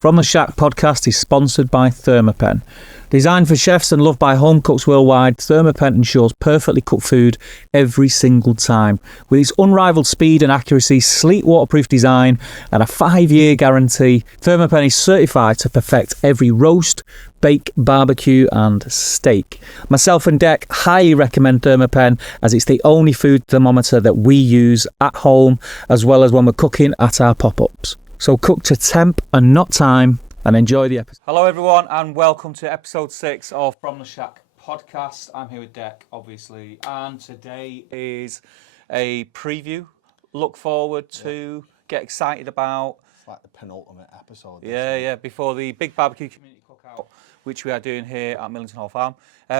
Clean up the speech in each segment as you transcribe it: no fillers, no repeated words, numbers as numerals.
From the Shack podcast is sponsored by Thermapen. Designed for chefs and loved by home cooks worldwide, Thermapen ensures perfectly cooked food every single time. With its unrivaled speed and accuracy, sleek waterproof design and a 5-year guarantee, Thermapen is certified to perfect every roast, bake, barbecue and steak. Myself and Dec highly recommend Thermapen as it's the only food thermometer that we use at home as well as when we're cooking at our pop-ups. So cook to temp and not time and enjoy the episode. Hello everyone and welcome to episode 6 of From the Shack podcast. I'm here with Dec, obviously, and today is a preview, look forward to, get excited about. It's like the penultimate episode. Yeah, before the big barbecue community cookout, which we are doing here at Millington Hall Farm.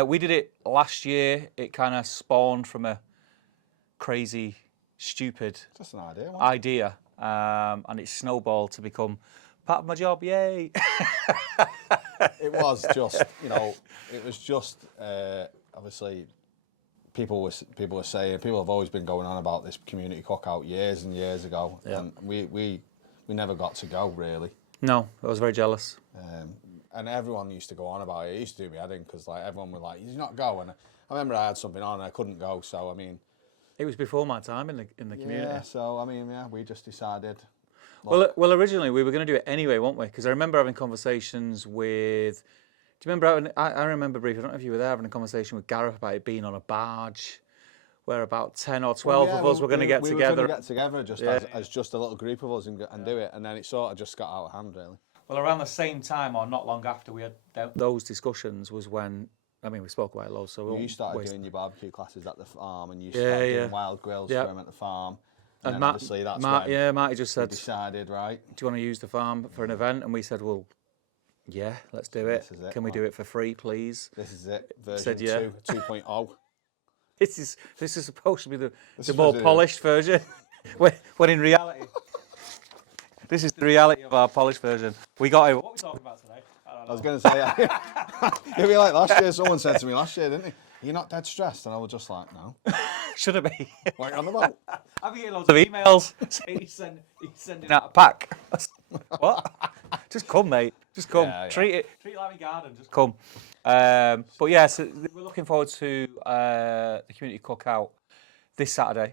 We did it last year. It kind of spawned from a crazy, stupid Just an idea. And it snowballed to become part of my job. Yay! It was just, obviously, people were saying, people have always been going on about this community cookout years and years ago, and we never got to go really. No, I was very jealous. And everyone used to go on about it. It used to do me head in because like everyone was like, "You not go," and I remember I had something on and I couldn't go, so I mean. It was before my time in the community. Yeah, so I mean, we just decided. Well, originally we were going to do it anyway, weren't we? Because I remember having conversations with. Do you remember? I remember briefly. I don't know if you were there, having a conversation with Gareth about it being on a barge, where about 10 or 12 of us were going to get together. We were going to get together just as just a little group of us and do it, and then it sort of just got out of hand, really. Well, around the same time, or not long after we had those discussions, was when. I mean, we spoke about it loads, so you started doing your barbecue classes at the farm, and you started doing wild grills for them at the farm. And Matt, obviously that's Marty just said, decided, right? Do you want to use the farm for an event? And we said, well, yeah, let's do it. Can we do it for free, please? This is it. Version 2.0. This is supposed to be the more polished version, when in reality, this is the reality of our polished version. We got it. What are we talking about today? I was going to say, it'd be like last year. Someone said to me last year, didn't he? You're not dead stressed, and I was just like, no. Should it be? Like on the boat. I've been getting loads of emails saying he's sending out a pack. What? Just come, mate. Just come. Yeah. Treat it like a garden. Just come. But yeah, so we're looking forward to the community cookout this Saturday.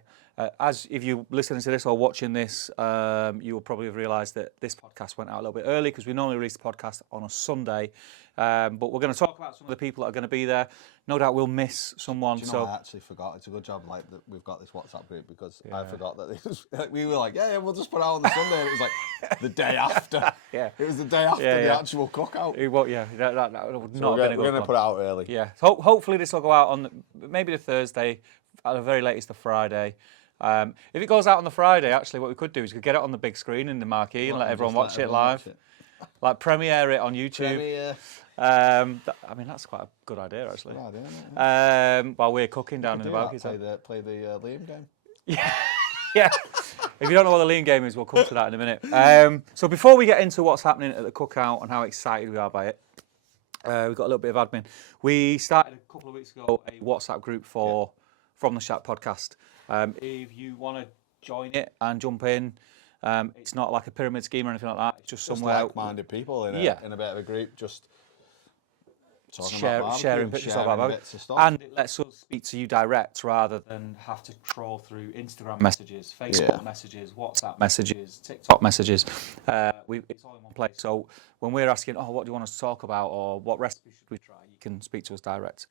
As if you're listening to this or watching this, you will probably have realised that this podcast went out a little bit early because we normally release the podcast on a Sunday. But we're going to talk about some of the people that are going to be there. No doubt we'll miss someone. Do you know, I actually forgot. It's a good job that we've got this WhatsApp group because I forgot that we were like, yeah, we'll just put it out on the Sunday. And it was like the day after. It was the day after the actual cookout. That would not have been a good one. We're going to put it out early. Yeah. Hopefully this will go out on maybe the Thursday, at the very latest the Friday. If it goes out on the Friday, actually, what we could do is we could get it on the big screen in the marquee and let everyone watch it live. Like premiere it on YouTube. I mean, that's quite a good idea, actually. Good idea, isn't it? While we're cooking down in the barbecue. Play the Liam game. Yeah. If you don't know what the Liam game is, we'll come to that in a minute. So before we get into what's happening at the cookout and how excited we are by it, we've got a little bit of admin. We started a couple of weeks ago a WhatsApp group for From the Shack podcast. If you want to join it and jump in, it's not like a pyramid scheme or anything like that. It's just somewhere like-minded people in a bit of a group, just sharing pictures about it, and it lets us speak to you direct rather than have to trawl through Instagram messages, Facebook messages, WhatsApp messages, TikTok messages. It's all in one place. So when we're asking, what do you want us to talk about, or what recipe should we try, you can speak to us direct.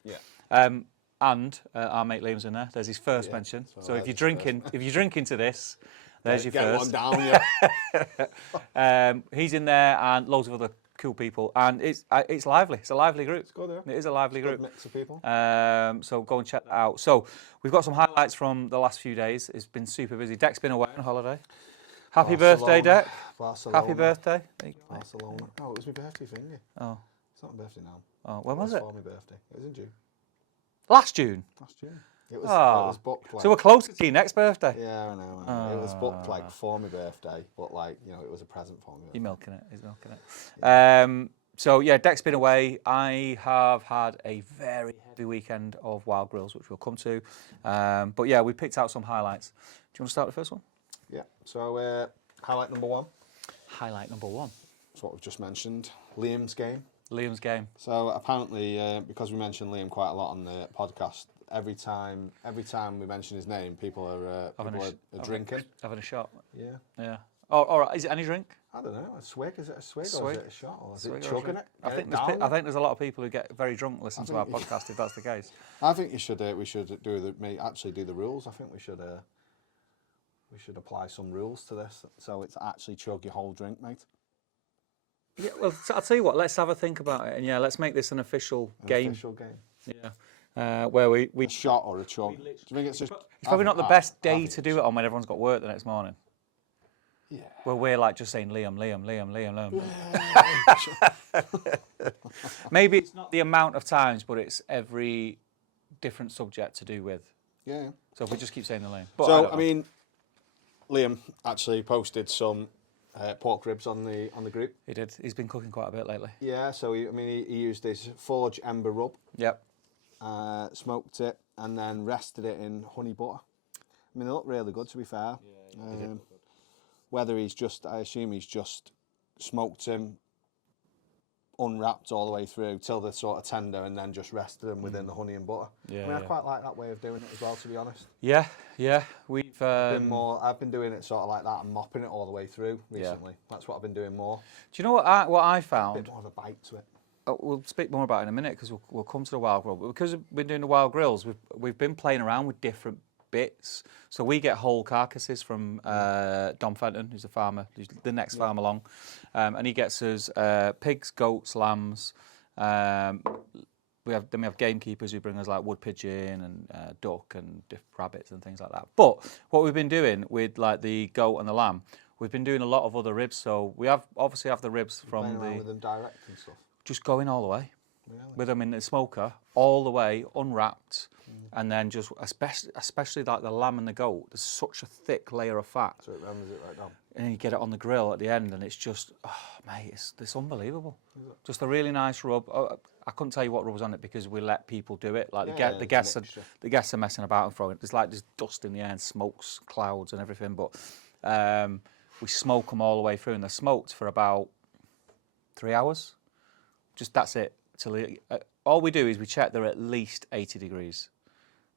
And our mate Liam's in there. There's his first mention. So if you're drinking to this, there's your first. Get one down, He's in there, and loads of other cool people, and it's lively. It's a lively group. It's good, yeah. It is a lively group. Good mix of people. So go and check that out. So we've got some highlights from the last few days. It's been super busy. Dec's been away on holiday. Happy birthday, Dec. Barcelona. Happy birthday. Barcelona. Oh, it was my birthday thingy. Oh. It's not my birthday now. Oh, when was it? For my birthday. It was in June. Last June? Last June. It was booked like... So we're closer to your next birthday. Yeah, I know. It was booked like for my birthday, but like, it was a present for me. You're milking it. He's milking it. Yeah. So yeah, Dec's been away. I have had a very heavy weekend of wild grills, which we'll come to. But yeah, we picked out some highlights. Do you want to start with the first one? Yeah. So highlight number one. Highlight number one. It's what we've just mentioned. Liam's game. Liam's game. So apparently, because we mentioned Liam quite a lot on the podcast, every time we mention his name, people are drinking. Having a shot. Yeah. Yeah. Oh, all right. Is it any drink? I don't know. A swig? Is it a swig or is it a shot? Or is it chugging it? I think there's a lot of people who get very drunk listening to our podcast. If that's the case. I think we should do the rules. I think we should apply some rules to this, so it's actually chug your whole drink, mate. Yeah, well, I'll tell you what. Let's have a think about it, and yeah, let's make this an official game. Official game. Yeah, where we a shot or a chug. Do you think it's just? It's probably not the best day to do it on when everyone's got work the next morning. Yeah. Well, we're like just saying Liam. Maybe it's not the amount of times, but it's every different subject to do with. Yeah. So if we just keep saying the name. But So I mean, Liam actually posted some pork ribs on the group. He did. He's been cooking quite a bit lately. Yeah. So he used his Forge Ember rub. Yep. Smoked it and then rested it in honey butter. I mean, they look really good, to be fair. Yeah, whether I assume he's just smoked him, unwrapped all the way through till they're sort of tender, and then just rested them within the honey and butter. Yeah, I mean, I quite like that way of doing it as well, to be honest. Yeah. We've I've been doing it sort of like that and mopping it all the way through recently. That's what I've been doing more. Do you know what I found? A bit more of a bite to it. We'll speak more about it in a minute because we'll come to the wild grill. But because we've been doing the wild grills, we've been playing around with different bits. So we get whole carcasses from Dom Fenton, who's a farmer, who's the next farm along, and he gets us pigs, goats, lambs. We have gamekeepers who bring us like wood pigeon and duck and rabbits and things like that. But what we've been doing with like the goat and the lamb, we've been doing a lot of other ribs. So we obviously have the ribs from Playing around with them direct and stuff. Just going all the way. Really? With them in the smoker, all the way, unwrapped, and then just, especially like the lamb and the goat, there's such a thick layer of fat. So it rams it right down. And you get it on the grill at the end, and it's just, oh, mate, it's unbelievable. Just a really nice rub. Oh, I couldn't tell you what rub was on it because we let people do it. Like the guests are messing about and throwing. There's like this dust in the air and smokes, clouds and everything. But we smoke them all the way through, and they're smoked for about 3 hours. Just that's it. All we do is we check they're at least 80 degrees.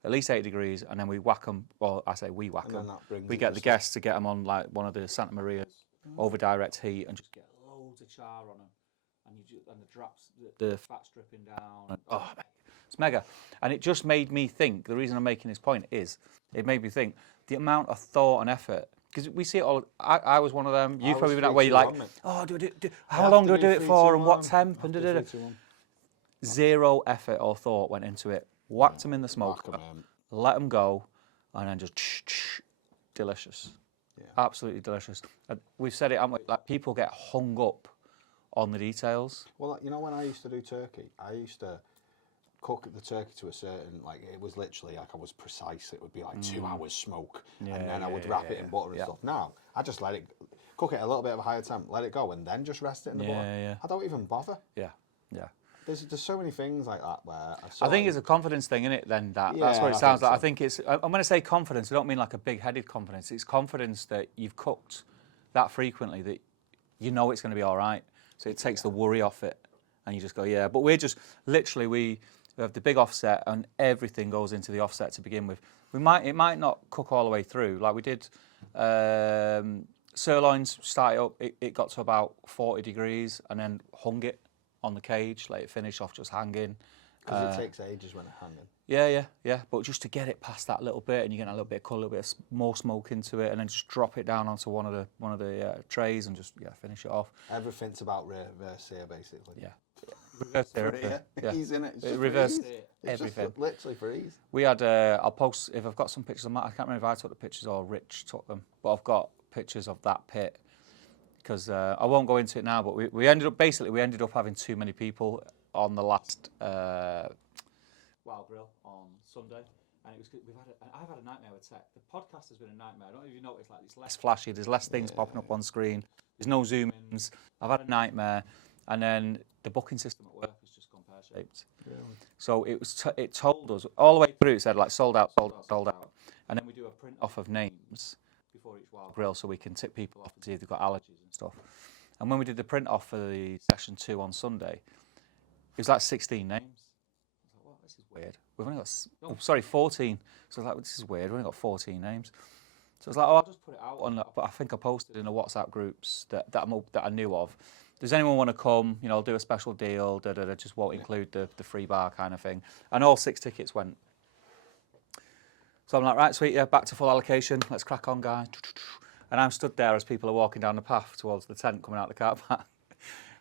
At least 80 degrees, and then we whack them. Well, I say we whack them. We get the guests to get them on like one of the Santa Marias over direct heat and just get loads of char on them. And the fat's dripping down. And, oh, mate, it's mega. And it just made me think, the reason I'm making this point is, it made me think the amount of thought and effort. Because we see it all. I was one of them. You've probably been that way. You're like, oh, how long do I do it for, and what temp, and da. Zero effort or thought went into it. Whacked them in the smoker, let them go, and then just delicious. Yeah. Absolutely delicious. We've said it, haven't we? Like, people get hung up on the details. Well, you know, when I used to do turkey, I used to cook the turkey to a certain, like, it was literally like I was precise. It would be like 2 hours smoke, and then I would wrap it in butter and stuff. Now I just let it cook it a little bit of a higher temp, let it go, and then just rest it in the butter. I don't even bother. Yeah. There's so many things like that where I think it's a confidence thing, isn't it? Then that's what it sounds like. I think it's. I'm going to say confidence. I don't mean like a big-headed confidence. It's confidence that you've cooked that frequently that you know it's going to be all right. So it takes the worry off it, and you just go, yeah. But we're just literally we have the big offset, and everything goes into the offset to begin with. It might not cook all the way through, like we did. Sirloins started up. It got to about 40 degrees, and then hung it on the cage, let it finish off just hanging. Because it takes ages when it's hanging. Yeah. But just to get it past that little bit, and you get a little bit of colour, a little bit more smoke into it, and then just drop it down onto one of the trays and just finish it off. Everything's about reverse here, basically. Yeah. Reverse here. Yeah. He's in it. Reverse everything. Just literally for ease. We had. I'll post if I've got some pictures. I can't remember if I took the pictures or Rich took them, but I've got pictures of that pit. Because I won't go into it now, but we ended up having too many people on the last Wild Grill on Sunday, and I've had a nightmare with tech. The podcast has been a nightmare. I don't know if you noticed, like, it's less flashy. There's less things popping up on screen. There's no zoom ins. I've had a nightmare, and then the booking system at work has just gone pear shaped. Really? So it told us all the way through. It said like sold out, and then we do a print off of names before each Wild Grill, so we can tip people off and see if they've got allergies and stuff. And when we did the print off for the session 2 on Sunday, it was like 16 names. I was like, "What? This is weird. We've only got 14." So I was like, "This is weird. We've only got 14 names." So I was like, "Oh, I'll just put it out on." But I think I posted in the WhatsApp groups that I knew of. Does anyone want to come? I'll do a special deal. Just won't include the free bar kind of thing. And all 6 tickets went. So I'm like, right, sweet, yeah, back to full allocation. Let's crack on, guys. And I'm stood there as people are walking down the path towards the tent coming out the car park.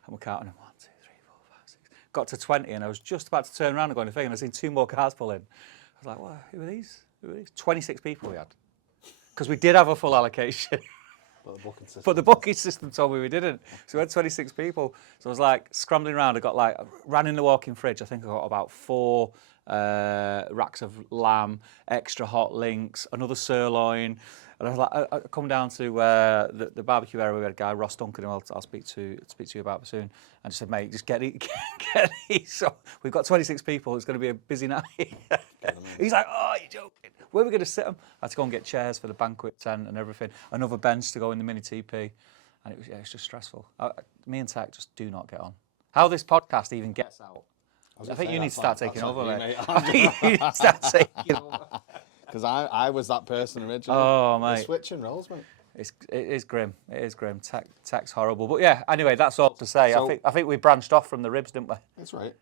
And we're counting them 1, 2, 3, 4, 5, 6. Got to 20, and I was just about to turn around and go in the thing, and I seen 2 more cars pull in. I was like, what? Who are these? 26 people we had. Because we did have a full allocation. But the booking system told me we didn't. So we had 26 people. So I was like scrambling around. I ran in the walk-in fridge. I think I got about 4 racks of lamb, extra hot links, another sirloin. And I was like, I come down to the barbecue area. We had a guy, Ross Duncan, who I'll speak to you about soon. And just said, mate, just get it. So we've got 26 people. It's going to be a busy night. He's like, oh, you're joking. Where are we going to sit them? I had to go and get chairs for the banquet tent and everything. Another bench to go in the mini TP. And it's just stressful. Me and Tech just do not get on. How this podcast even gets out. I think you need to start taking over, mate. You need to start taking over. Because I was that person originally. Oh, mate. We're switching roles, mate. It is grim. It is grim. Tech's horrible. But yeah, anyway, that's all to say. So, I think we branched off from the ribs, didn't we? That's right.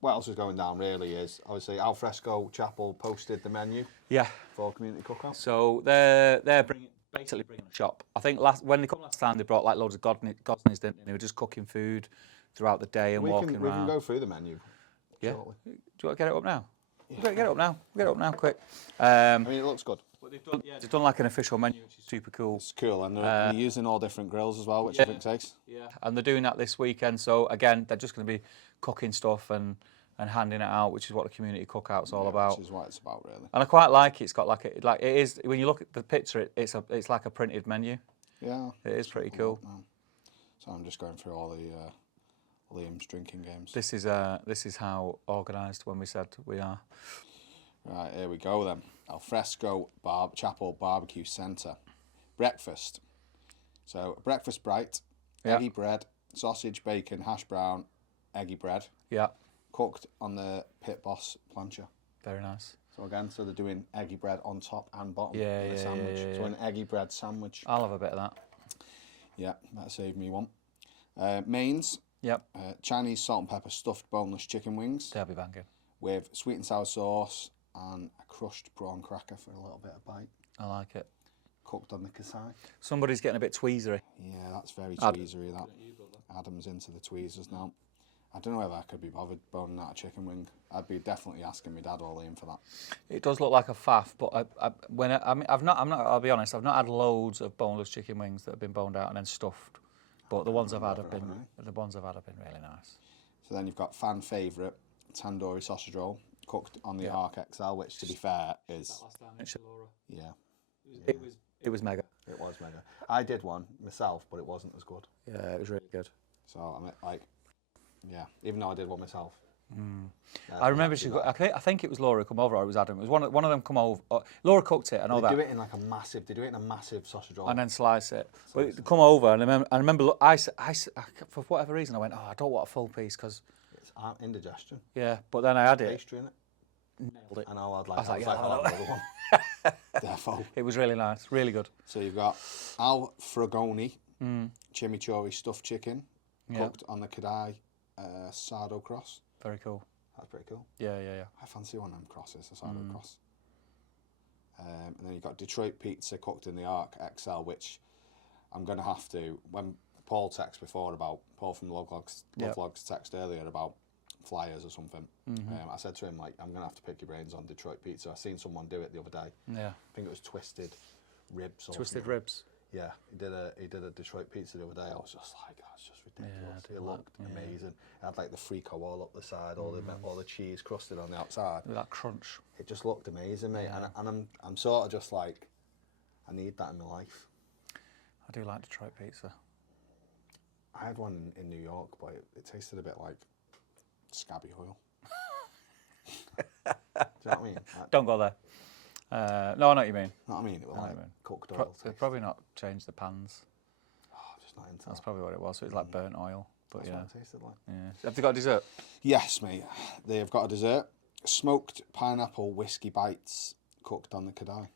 What else is going down really is, obviously, Alfresco Chapel posted the menu for Community Cookout. So they're basically bringing a shop. I think when they come last time, they brought like loads of Gosneys, didn't they? They were just cooking food throughout the day and walking around. We can go through the menu. Yeah. Shortly. Do you want to get it up now? Yeah. Get it up now. Get it up now, quick. I mean, it looks good. But they've done like an official menu, which is super cool. It's cool, and they're using all different grills as well, which I think takes. Yeah, and they're doing that this weekend. So again, they're just going to be cooking stuff and handing it out, which is what the community cookout's all about. Which is what it's about, really. And I quite like it. It's got like it is when you look at the picture, it's like a printed menu. Yeah, it is pretty cool. So I'm just going through all the Liam's drinking games. This is how organised when we said we are. Right, here we go then. Alfresco Chapel Barbecue Centre. Breakfast. So breakfast bright, eggy bread, sausage, bacon, hash brown, eggy bread. Yeah. Cooked on the Pit Boss plancha. Very nice. So again, they're doing eggy bread on top and bottom of the sandwich. Yeah. So an eggy bread sandwich. I'll have a bit of that. Yeah, that saved me one. Mains. Yep. Chinese salt and pepper stuffed boneless chicken wings. They'll be banging. With sweet and sour sauce and a crushed prawn cracker for a little bit of bite. I like it. Cooked on the kasai. Somebody's getting a bit tweezery. Yeah, that's very tweezery, that. Adam's into the tweezers now. I don't know whether I could be bothered boning out a chicken wing. I'd be definitely asking my dad or Liam for that. It does look like a faff, but I'll be honest, I've not had loads of boneless chicken wings that have been boned out and then stuffed. But the ones I've had have been really nice. So then you've got fan favourite tandoori sausage roll, cooked on the Arc XL, which to be fair is it was mega. It was mega. I did one myself, but it wasn't as good. Yeah, it was really good. So I'm like, even though I did one myself. I remember I think it was Laura who come over, or it was Adam. It was one of them come over. Laura cooked it and all that. They do it in a massive sausage roll. And then slice it. But they come over and I remember I for whatever reason I went, I don't want a full piece because it's indigestion. Yeah, but then I had it. Pastry in it. Nailed it. And I'll have I'll another one. Therefore. It was really nice, really good. So you've got al fragoni, chimichurri stuffed chicken, cooked on the Kadai sardo cross. Very cool. That's pretty cool. Yeah. I fancy one of them crosses, a sardo cross. And then you've got Detroit pizza cooked in the Arc XL, which I'm going to have to, when Paul from Lovlogs text earlier about flyers or something, I said to him, I'm going to have to pick your brains on Detroit pizza. I seen someone do it the other day. Yeah. I think it was Twisted Ribs. Ribs. Yeah, he did a Detroit pizza the other day. I was just like, that's just ridiculous. It looked amazing. It had the frico all up the side, all the cheese crusted on the outside. With that crunch. It just looked amazing, mate. Yeah. And I'm sort of just like, I need that in my life. I do like Detroit pizza. I had one in New York, but it tasted a bit like scabby oil. Do you know what I mean? Don't go there. No, I know what you mean. Know what I mean? It was cooked oil. They'll probably not change the pans. not into That's that. probably what it was. So it's like burnt oil. But That's yeah. what it tasted like. Yeah. Have they got a dessert? Yes, mate. They've got a dessert. Smoked pineapple whiskey bites cooked on the kadai.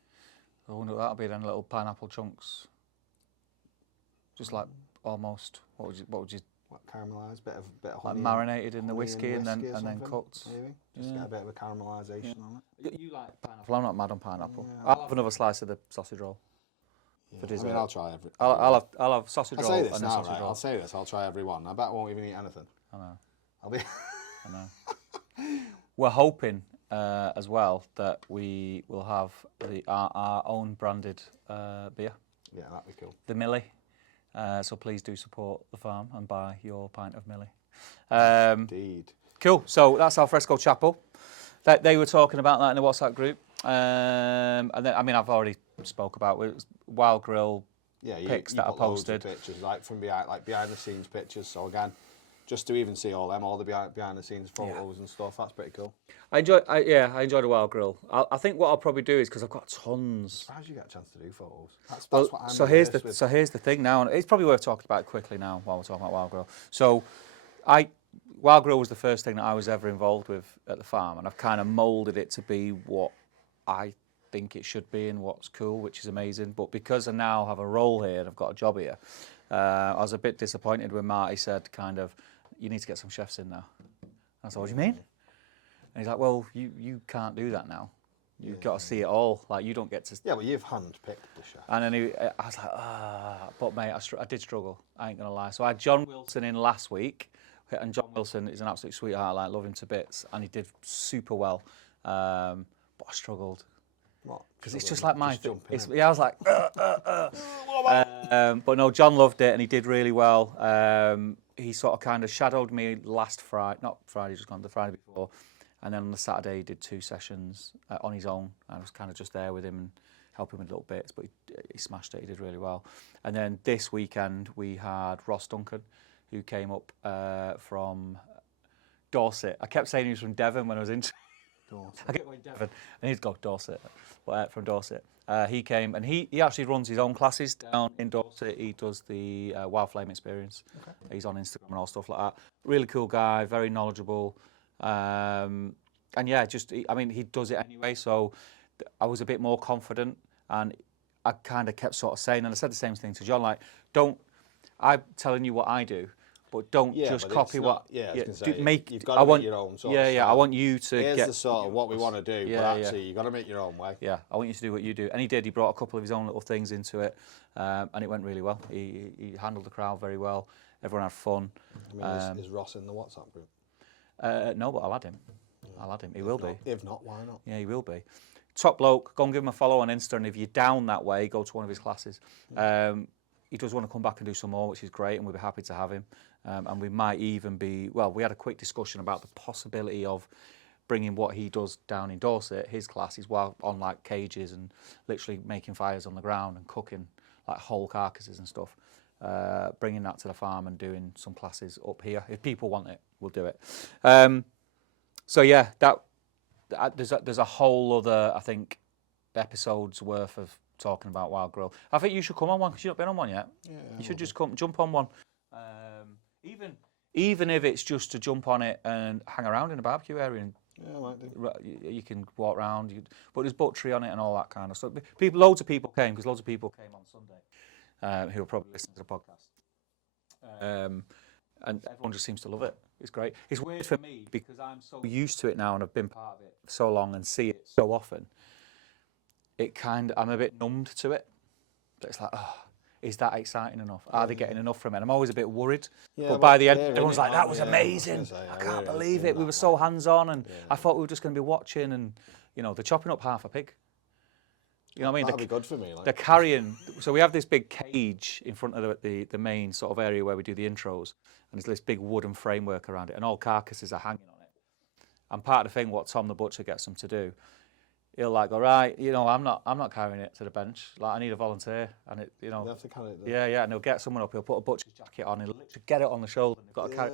I wonder what that'll be then. Little pineapple chunks. Just like almost. What would you? What, caramelised? Bit of Like honey. marinated in the honey whiskey and then something, cooked. Maybe. Just to get a bit of a caramelisation on it. You like pineapple? I'm not mad on pineapple. Yeah, I'll have another slice of the sausage roll for dessert. I mean, I'll try every. I'll have sausage I'll roll say this and now, a sausage right? roll. I'll say this. I'll try every one. I bet I won't even eat anything. I know. I'll be. I know. We're hoping as well that we will have our own branded beer. Yeah, that'd be cool. The Millie. So please do support the farm and buy your pint of Millie. Indeed. Cool. So that's Alfresco Chapel. They were talking about that in the WhatsApp group. And then, I mean, I've already spoke about it. Wild Grill pics that I posted. Pictures, like from behind the scenes pictures. So again, just to even see all the behind the scenes photos and stuff. That's pretty cool. I enjoyed the Wild Grill. I think what I'll probably do is, because I've got tons. How did you get a chance to do photos? That's what I'm. So here's the thing now, and it's probably worth talking about quickly now while we're talking about Wild Grill. So, Wild Grill was the first thing that I was ever involved with at the farm, and I've kind of moulded it to be what I think it should be and what's cool, which is amazing. But because I now have a role here and I've got a job here, I was a bit disappointed when Marty said, kind of, you need to get some chefs in now. And I said, what do you mean? And he's like, well, you can't do that now. You've got to see it all. Like, you don't get to... Yeah, but you've hand-picked the chef. And then I was like, but mate, I did struggle. I ain't going to lie. So I had John Wilson in last week, and John Wilson is an absolute sweetheart. I love him to bits, and he did super well. But I struggled. What? Because it's just like my thing. Yeah, I was like, but no, John loved it, and he did really well. He sort of kind of shadowed me last Friday, not Friday, just gone, the Friday before. And then on the Saturday, he did 2 sessions on his own. I was kind of just there with him and helping with little bits, but he smashed it. He did really well. And then this weekend, we had Ross Duncan, who came up from Dorset. I kept saying he was from Devon when I was in. I get going Devon. I need to go Dorset, from Dorset. He came, and he actually runs his own classes down in Dorset. He does the Wild Flame Experience. Okay. He's on Instagram and all stuff like that. Really cool guy, very knowledgeable. And yeah, he does it anyway, so I was a bit more confident, and I kind of kept sort of saying, and I said the same thing to John, like, I'm telling you what I do, but don't just copy what. Yeah, you've got to make your own sort of style. I want you to Here's the sort of what we want to do, but actually you've got to make your own way. Yeah, I want you to do what you do, and he did. He brought a couple of his own little things into it, and it went really well. He handled the crowd very well. Everyone had fun. I mean, is Ross in the WhatsApp group? No, but I'll add him. I'll add him. He will be. If not, why not? Yeah, he will be. Top bloke. Go and give him a follow on Insta, and if you're down that way, go to one of his classes. He does want to come back and do some more, which is great, and we'll be happy to have him. And we might even be... Well, we had a quick discussion about the possibility of bringing what he does down in Dorset, his classes, while on like cages and literally making fires on the ground and cooking like whole carcasses and stuff. Bringing that to the farm and doing some classes up here. If people want it, we'll do it. So yeah, there's a whole other, I think, episodes worth of talking about Wild Grill. I think you should come on one, because you've not been on one yet. Yeah, you should just jump on one. Even if it's just to jump on it and hang around in a barbecue area. And yeah, I might do. You can walk around, but there's butchery on it and all that kind of stuff. Loads of people came, because loads of people came on Sunday, who will probably listen to the podcast. And everyone just seems to love it. It's great. It's weird for me, because I'm so used to it now and I've been part of it for so long and see it so often. I'm a bit numbed to it. But it's like, is that exciting enough? Are they getting enough from it? I'm always a bit worried. Yeah, but by the end, everyone's like, that was amazing. I can't believe it. We were so hands-on, and I thought we were just going to be watching, and, they're chopping up half a pig. You know what I mean? That'd be good for me. They're carrying... So we have this big cage in front of the main sort of area where we do the intros, and there's this big wooden framework around it, and all carcasses are hanging on it. And part of the thing, what Tom the butcher gets them to do, he'll like go, right, I'm not carrying it to the bench. Like, I need a volunteer, and it, You have to carry it. Yeah, and he'll get someone up. He'll put a butcher's jacket on. He'll literally get it on the shoulder. And they've got to carry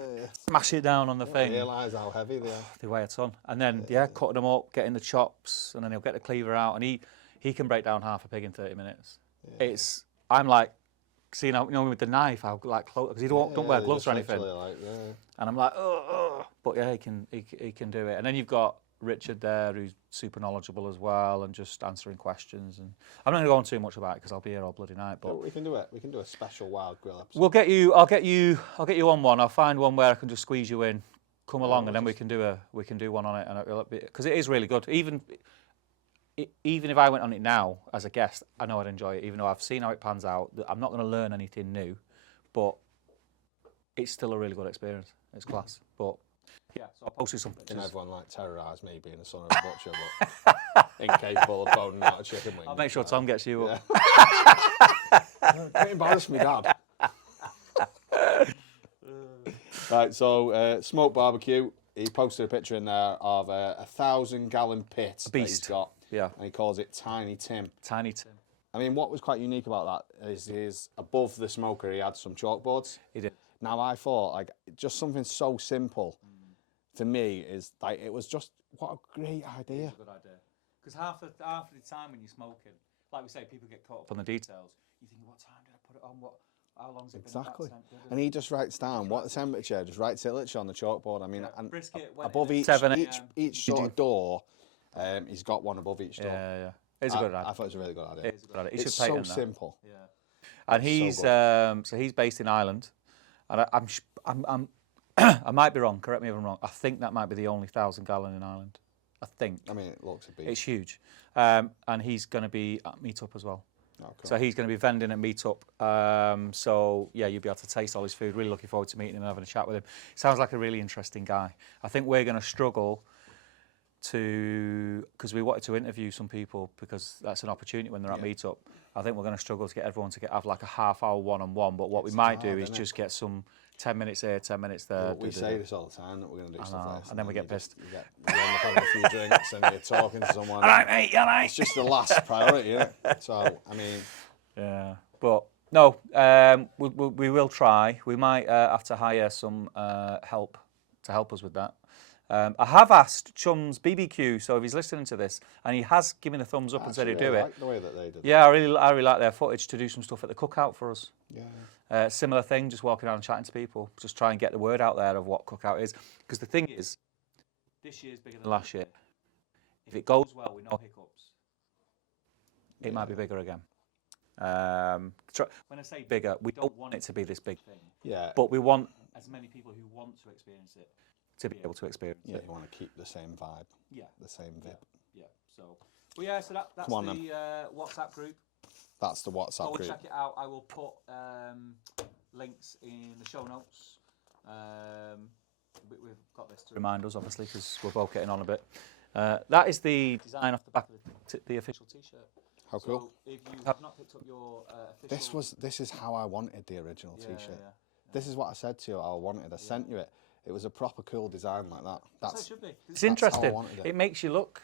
smash it down on the thing. Realise how heavy they are. They weigh a ton. And then cutting them up, getting the chops, and then he'll get the cleaver out, and he can break down half a pig in 30 minutes. Yeah. I'm like, seeing how, with the knife, how like close, because he don't wear gloves or anything. Like, and I'm like, oh, but yeah, he can do it. And then you've got Richard there, who's super knowledgeable as well, and just answering questions. And I'm not going to go on too much about it because I'll be here all bloody night. But we can do it. We can do a special wild grill episode. We'll get you. I'll get you on one. I'll find one where I can just squeeze you in. Come along, and then we can do one on it, and because it is really good. Even if I went on it now as a guest, I know I'd enjoy it. Even though I've seen how it pans out, I'm not going to learn anything new, but it's still a really good experience. It's class. But yeah, so I'll post you some pictures. And everyone like terrorise me being the son of a butcher, but incapable of boning out a chicken wing. I'll make sure Tom gets you up. Don't embarrass me, Dad. Right, so smoked barbecue. He posted a picture in there of a 1,000-gallon pit that he's got. Yeah. And he calls it Tiny Tim. Tiny Tim. I mean, what was quite unique about that is above the smoker he had some chalkboards. He did. Now I thought like just something so simple for me is like it was just what a great idea. It's a good idea. Because half the time when you're smoking, like we say, people get caught up on the details. You think, what time did I put it on? How long's it been? Exactly. And he just writes down what the temperature, just writes it literally on the chalkboard. I mean, and brisket above each sort of door, he's got one above each door. Yeah. It's a good idea. I thought it was a really good idea. It's a good idea. It's so simple. Yeah. And he's so he's based in Ireland, and I might be wrong. Correct me if I'm wrong. I think that might be the only 1,000-gallon in Ireland. I think. I mean, it looks a bit. It's huge, and he's going to be at Meetup as well. Oh, cool. So he's going to be vending at Meetup. So yeah, you'll be able to taste all his food. Really looking forward to meeting him and having a chat with him. Sounds like a really interesting guy. I think we're going to struggle because we wanted to interview some people because that's an opportunity when they're at Meetup. I think we're going to struggle to get everyone to have like a half-hour one-on-one. But what we might do is just get some 10 minutes here, 10 minutes there. Well, we say this all the time that we're going to do stuff like this. And then we get pissed. You end up having a few drinks and you're talking to someone. All right, mate, all right. It's just the last priority, isn't it? So, I mean... Yeah, but no, we will try. We might have to hire some help to help us with that. I have asked Chum's BBQ, so if he's listening to this, and he has given a thumbs up and said he'd do it. I like the way that they did. Yeah, I really like their footage to do some stuff at the Cookout for us. Yeah. Similar thing, just walking around and chatting to people, just try and get the word out there of what Cookout is. Because the thing is, this year's bigger than last year. If it goes well with no hiccups, it might be bigger again. When I say bigger, we don't want it to be this big thing. Yeah. But we want as many people who want to experience it to be able to experience it. Yeah, you want to keep the same vibe. Yeah. The same vibe. Yeah. So, well, yeah. So that's the WhatsApp group. That's the WhatsApp group. Check it out. I will put links in the show notes. We've got this to remind us, obviously, because we're both getting on a bit. That is the design off the back of the official T-shirt. How cool! So if you have not picked up your official... This is how I wanted the original T-shirt. Yeah. This is what I said to you. I wanted. I sent you it. It was a proper cool design like that. That's how it should be. It's interesting. It makes you look.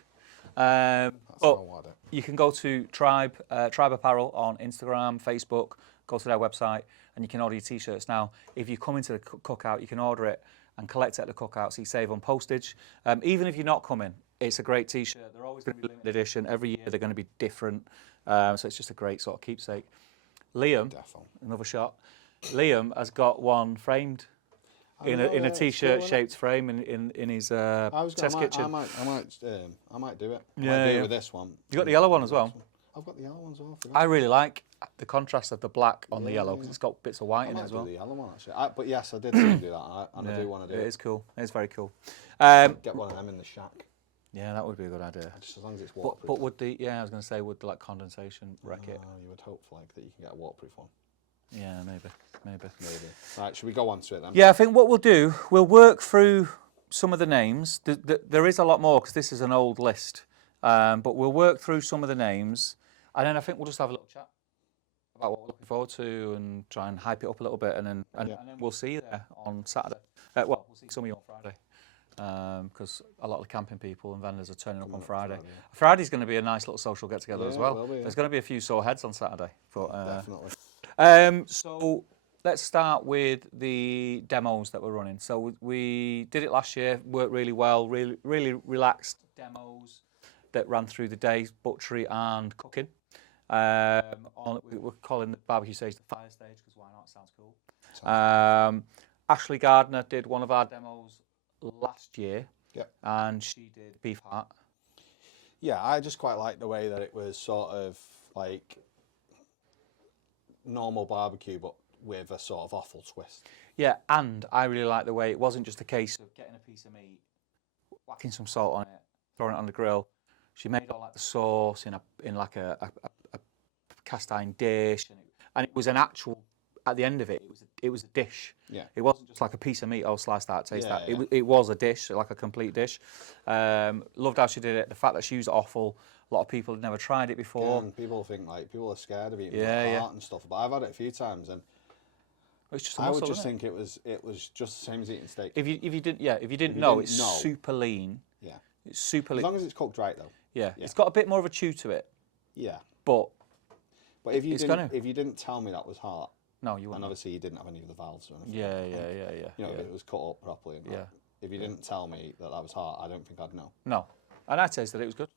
That's how I wanted it. You can go to Tribe Apparel on Instagram, Facebook. Go to their website, and you can order your T-shirts now. If you come into the Cookout, you can order it and collect it at the Cookout, so you save on postage. Even if you're not coming, it's a great T-shirt. They're always going to be limited edition. Every year they're going to be different. So it's just a great sort of keepsake. Liam, another shot. Liam has got one framed in a T-shirt shaped frame in his test kitchen. I might do it. I might do it with this one. You got the yellow one as well. I've got the yellow one as well. I really like the contrast of the black on the yellow because it's got bits of white in it as well. I might do the yellow one actually. But yes, I did do that, and I do want to do it. It is cool. It is very cool. Get one of them in the shack. Yeah, that would be a good idea. Just as long as it's waterproof. But would I was going to say, would the condensation wreck it? You would hope that you can get a waterproof one. Yeah, maybe. Right, should we go on to it then? Yeah, I think what we'll do, we'll work through some of the names. There is a lot more because this is an old list, but we'll work through some of the names, and then I think we'll just have a little chat about what we're looking forward to and try and hype it up a little bit, and then we'll see you there on Saturday. We'll see some of you on Friday. Because a lot of the camping people and vendors are turning up on Friday. Friday's going to be a nice little social get-together as well. There's going to be a few sore heads on Saturday. But, definitely. So let's start with the demos that we're running. So we did it last year, worked really well, really relaxed demos that ran through the day, butchery and cooking. We're calling the barbecue stage the fire stage because why not? Sounds cool. Ashley Gardner did one of our demos last year, and she did beef heart. Yeah, I just quite like the way that it was sort of like normal barbecue, but with a sort of offal twist. Yeah, and I really like the way it wasn't just a case of getting a piece of meat, whacking some salt on it, throwing it on the grill. She made all like the sauce in like a cast iron dish, and it was an actual. At the end of it, it was a dish. Yeah. It wasn't just like a piece of meat. Oh, slice that, taste that. Yeah. It was a dish, like a complete dish. Loved how she did it. The fact that she used offal. A lot of people had never tried it before. Yeah, and people are scared of eating heart and stuff. But I've had it a few times, and it's just I would just think it was just the same as eating steak. If you didn't know, it's super lean. Yeah. It's super lean. As long as it's cooked right, though. Yeah. It's got a bit more of a chew to it. Yeah. But if you didn't tell me that was heart. No, you wouldn't. And obviously you didn't have any of the valves or anything. Yeah. You know, if it was cut up properly. And that. If you didn't tell me that was heart, I don't think I'd know. No. And I tasted it was good.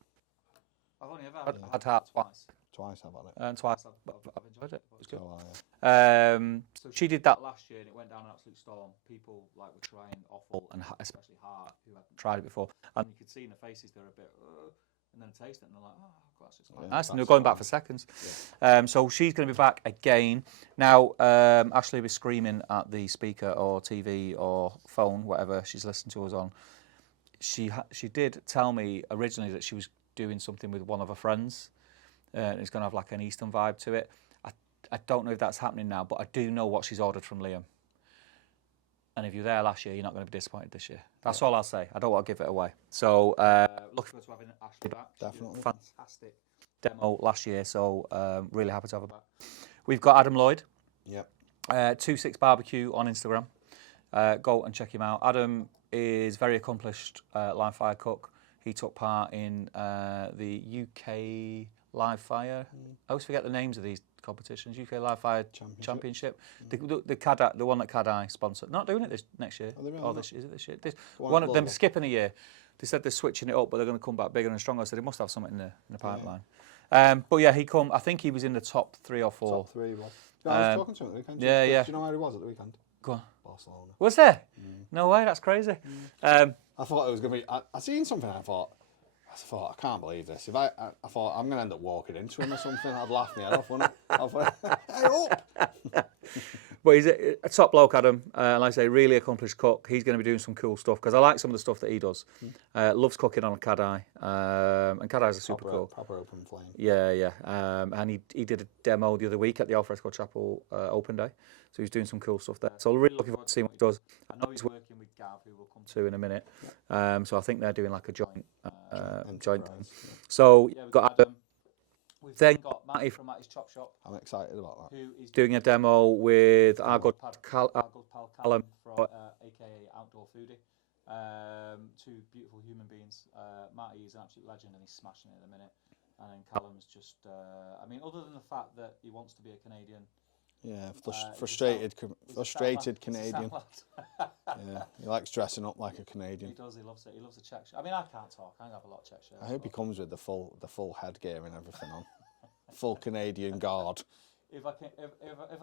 I've only ever had heart twice. Twice I've had it. And twice I've enjoyed it. It was good. Oh, so she did that last year and it went down an absolute storm. People were trying offal and especially heart who hadn't tried it before. And you could see in the faces they're a bit, and then taste it and they're like, oh, gosh, it's quite nice. And they're going back for seconds. Yeah. So she's going to be back again. Now, Ashley will be screaming at the speaker or TV or phone, whatever she's listening to us on. She did tell me originally that she was doing something with one of her friends. It's going to have like an Eastern vibe to it. I don't know if that's happening now, but I do know what she's ordered from Liam. And if you're there last year, you're not going to be disappointed this year. That's all I'll say. I don't want to give it away. So looking forward to having Ashley back. Definitely. Fantastic demo last year, so really happy to have her back. We've got Adam Lloyd. Yep. 26 Barbecue on Instagram. Go and check him out. Adam is very accomplished live fire cook. He took part in the UK Live Fire. I always forget the names of these competitions. UK Live Fire Championship. The one that Cadai sponsored. Not doing it this next year. Is it this year? One of them skipping a year. They said they're switching it up, but they're going to come back bigger and stronger. So they must have something in the pipeline. But yeah, I think he was in the top 3 or 4. Top 3 was. I was talking to him at the weekend. Yeah. Do you know where he was at the weekend? Go on. Barcelona. Was there? No way. That's crazy. I thought it was going to be. I seen something. I thought, I can't believe this. If I thought I'm going to end up walking into him or something. I'd laugh my head off, wouldn't I? I thought, hey, up! But he's a top bloke, Adam. Like I say, really accomplished cook. He's going to be doing some cool stuff because I like some of the stuff that he does. Loves cooking on a Cadai, and Cadai's a super cool. Proper open flame. Yeah. And he did a demo the other week at the Alfresco Chapel Open Day. So he's doing some cool stuff there. So I'm really looking forward to seeing what he does. I know he's working with Gav, who we'll come to in a minute. So I think they're doing like a joint. So yeah, we've got Adam. We've then got Matty from Matty's Chop Shop. I'm excited about that. Who is doing a demo with our good pal Callum, aka Outdoor Foodie. 2 beautiful human beings. Matty is an absolute legend and he's smashing it at the minute. And then Callum's just, other than the fact that he wants to be a Canadian. Yeah, frustrated Canadian. Yeah, he likes dressing up like a Canadian. He does. He loves it. He loves a check shirt. I can't talk. I don't have a lot of check shirts. I hope he comes with the full headgear and everything on, full Canadian guard. If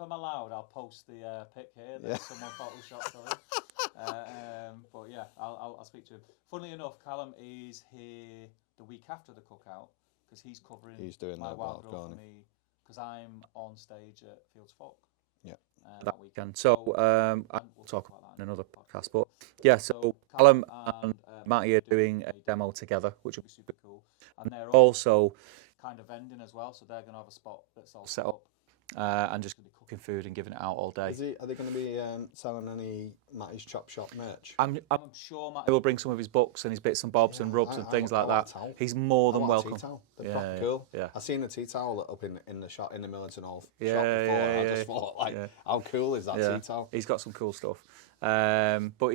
I'm allowed, I'll post the pic here that someone photoshopped of him. But yeah, I'll speak to him. Funnily enough, Callum is here the week after the Cookout because he's covering. He's doing my that wild wild grill for me because I'm on stage at Fields Folk. Yeah. That weekend. So we'll talk about that in another podcast. But yeah, so Callum and Matty are doing a demo together, which will be super cool. And they're also kind of vending as well, so they're going to have a spot that's all set up and just going to be cooking food and giving it out all day. Are they going to be selling any Matty's Chop Shop merch? I'm sure Matty will bring some of his books and his bits and bobs and rubs and things like that. He's more than welcome. They're proper cool. Yeah. I seen a tea towel up in the shop in the Millington shop before. I just thought, how cool is that tea towel? He's got some cool stuff. But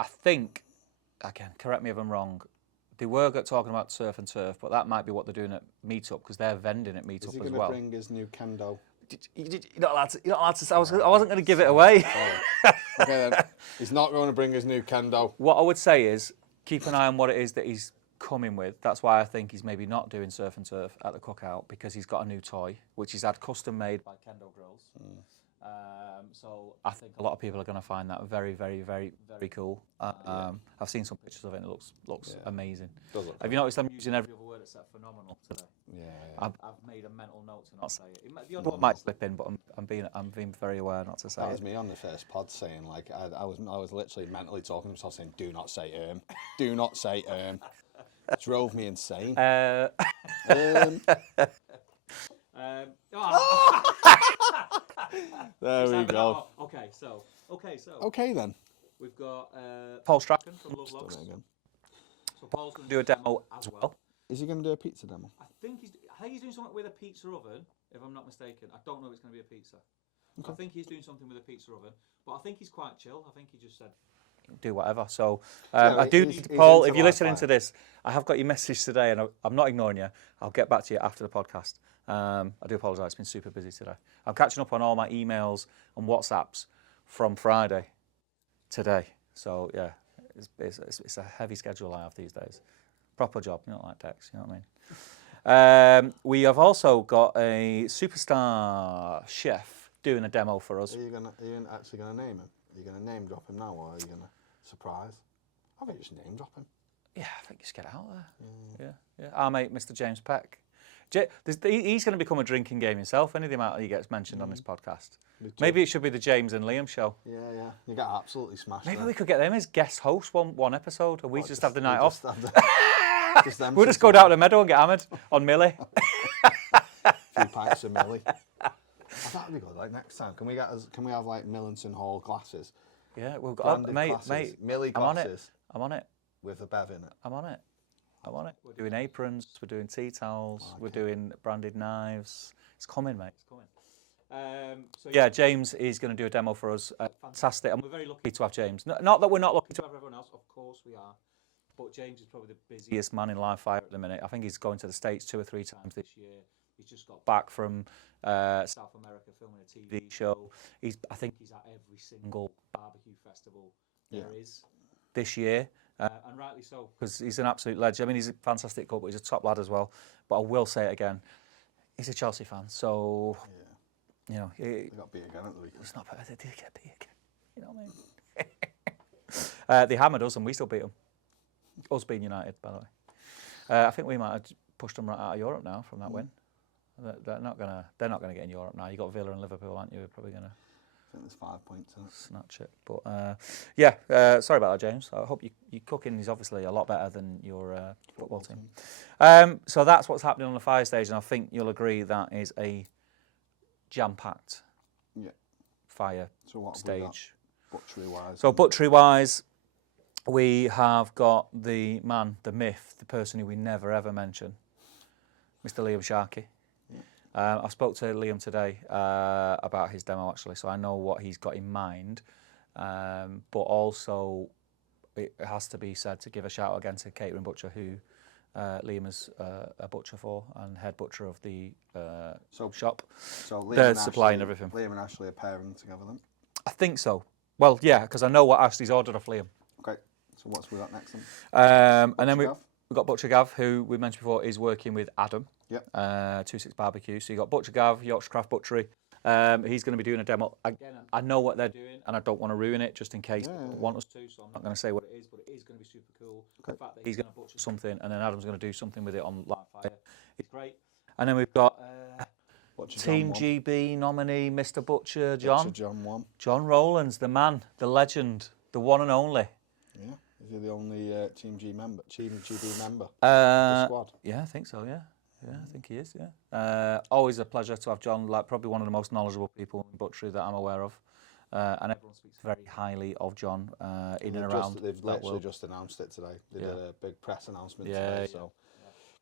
I think, again, correct me if I'm wrong, they were talking about surf and turf, but that might be what they're doing at Meetup because they're vending at Meetup as well. Is he going to bring his new kendo? You're not allowed to. I wasn't going to give it away. Okay then. He's not going to bring his new kendo. What I would say is keep an eye on what it is that he's coming with. That's why I think he's maybe not doing surf and turf at the Cookout, because he's got a new toy, which he's had custom made by Kendo Grills. So I think a lot of people are going to find that very, very, very, very cool. I've seen some pictures of it and it looks amazing. Have you noticed I'm using every other word except phenomenal today? Yeah. I've made a mental note to not say it. The other one might slip in, but I'm being very aware not to say it. That was me on the first pod saying, like, I was literally mentally talking to myself saying, do not say do not say It drove me insane. There we go. Okay then. We've got Paul Strachan from Love Logs. So Paul's going to do a demo as well. Is he going to do a pizza demo? I think he's doing something with a pizza oven, if I'm not mistaken. I don't know if it's going to be a pizza. Okay. I think he's doing something with a pizza oven, but I think he's quite chill. I think he just said, do whatever. So I do need to, Paul, if you're listening to this, I have got your message today, and I'm not ignoring you. I'll get back to you after the podcast. I do apologise, it's been super busy today. I'm catching up on all my emails and WhatsApps from Friday today. So yeah, it's a heavy schedule I have these days. Proper job, you know, like Dex, you know what I mean? We have also got a superstar chef doing a demo for us. Are you actually going to name him? Are you going to name drop him now, or are you going to surprise? I think you should name drop him. Yeah, I think you should get out there. Yeah. Our mate, Mr. James Peck. He's going to become a drinking game himself, isn't he, the amount that he gets mentioned on this podcast? Maybe it should be the James and Liam show. Yeah. You get absolutely smashed. Maybe we could get them as guest hosts one episode, and we just have the night off. We'll just go down to the meadow and get hammered on Millie. A few pints of Millie. That would be good. Like next time, can we have like Millington Hall glasses? Yeah, we've got mate, Millie glasses. I'm on it. With a bev in it. I'm on it. We're doing aprons. We're doing tea towels. Okay. We're doing branded knives. It's coming, mate. It's coming. So yeah, James is going to do a demo for us. Fantastic, and we're very lucky to have James. Not that we're not lucky to have everyone else. Of course we are. But James is probably the busiest man in live fire at the minute. I think he's going to the States 2 or 3 times this year. He's just got back from South America filming a TV show. I think he's at every single barbecue festival there is this year. And rightly so, because he's an absolute legend. I mean, he's a fantastic cook, but he's a top lad as well. But I will say it again, he's a Chelsea fan, so, you know... He got beat again at the weekend. It's not better, they did get beat again. You know what I mean? They hammered us and we still beat them. Us being United, by the way. I think we might have pushed them right out of Europe now from that win. They're not gonna get in Europe now. You got Villa and Liverpool, aren't you? We're probably gonna... I think there's 5 points in it. Snatch it. But sorry about that, James. I hope your cooking is obviously a lot better than your football team. So that's what's happening on the fire stage, and I think you'll agree that is a jam-packed fire stage. Butchery-wise. So butchery-wise, we have got the man, the myth, the person who we never ever mention, Mr. Liam Sharkey. I spoke to Liam today about his demo, actually, so I know what he's got in mind. But also, it has to be said to give a shout again to Catering Butcher, who Liam is a butcher for and head butcher of the shop. So Liam they're supplying everything. Liam and Ashley are pairing together then? I think so. Well, yeah, because I know what Ashley's ordered off Liam. Okay, so what's we got next then? And then we've got Butcher Gav, who we mentioned before is working with Adam. 26 Barbecue. So you got Butcher Gav, Yorkshire Craft Butchery. He's going to be doing a demo. Again, I know what they're doing, and I don't want to ruin it just in case they want us to. So I'm not going to say what it is, but it is going to be super cool. Okay. The fact that he's going to butcher something, and then Adam's going to do something with it on live fire. It's great. And then we've got Team GB nominee, Mr. Butcher John. John Rowlands, the man, the legend, the one and only. Yeah. Is he the only Team GB member of the squad? Yeah, I think so, yeah. Yeah, I think he is, yeah. Always a pleasure to have John, like probably one of the most knowledgeable people in butchery that I'm aware of. And everyone speaks very highly of John in and around. They've literally just announced it today. They did a big press announcement today. So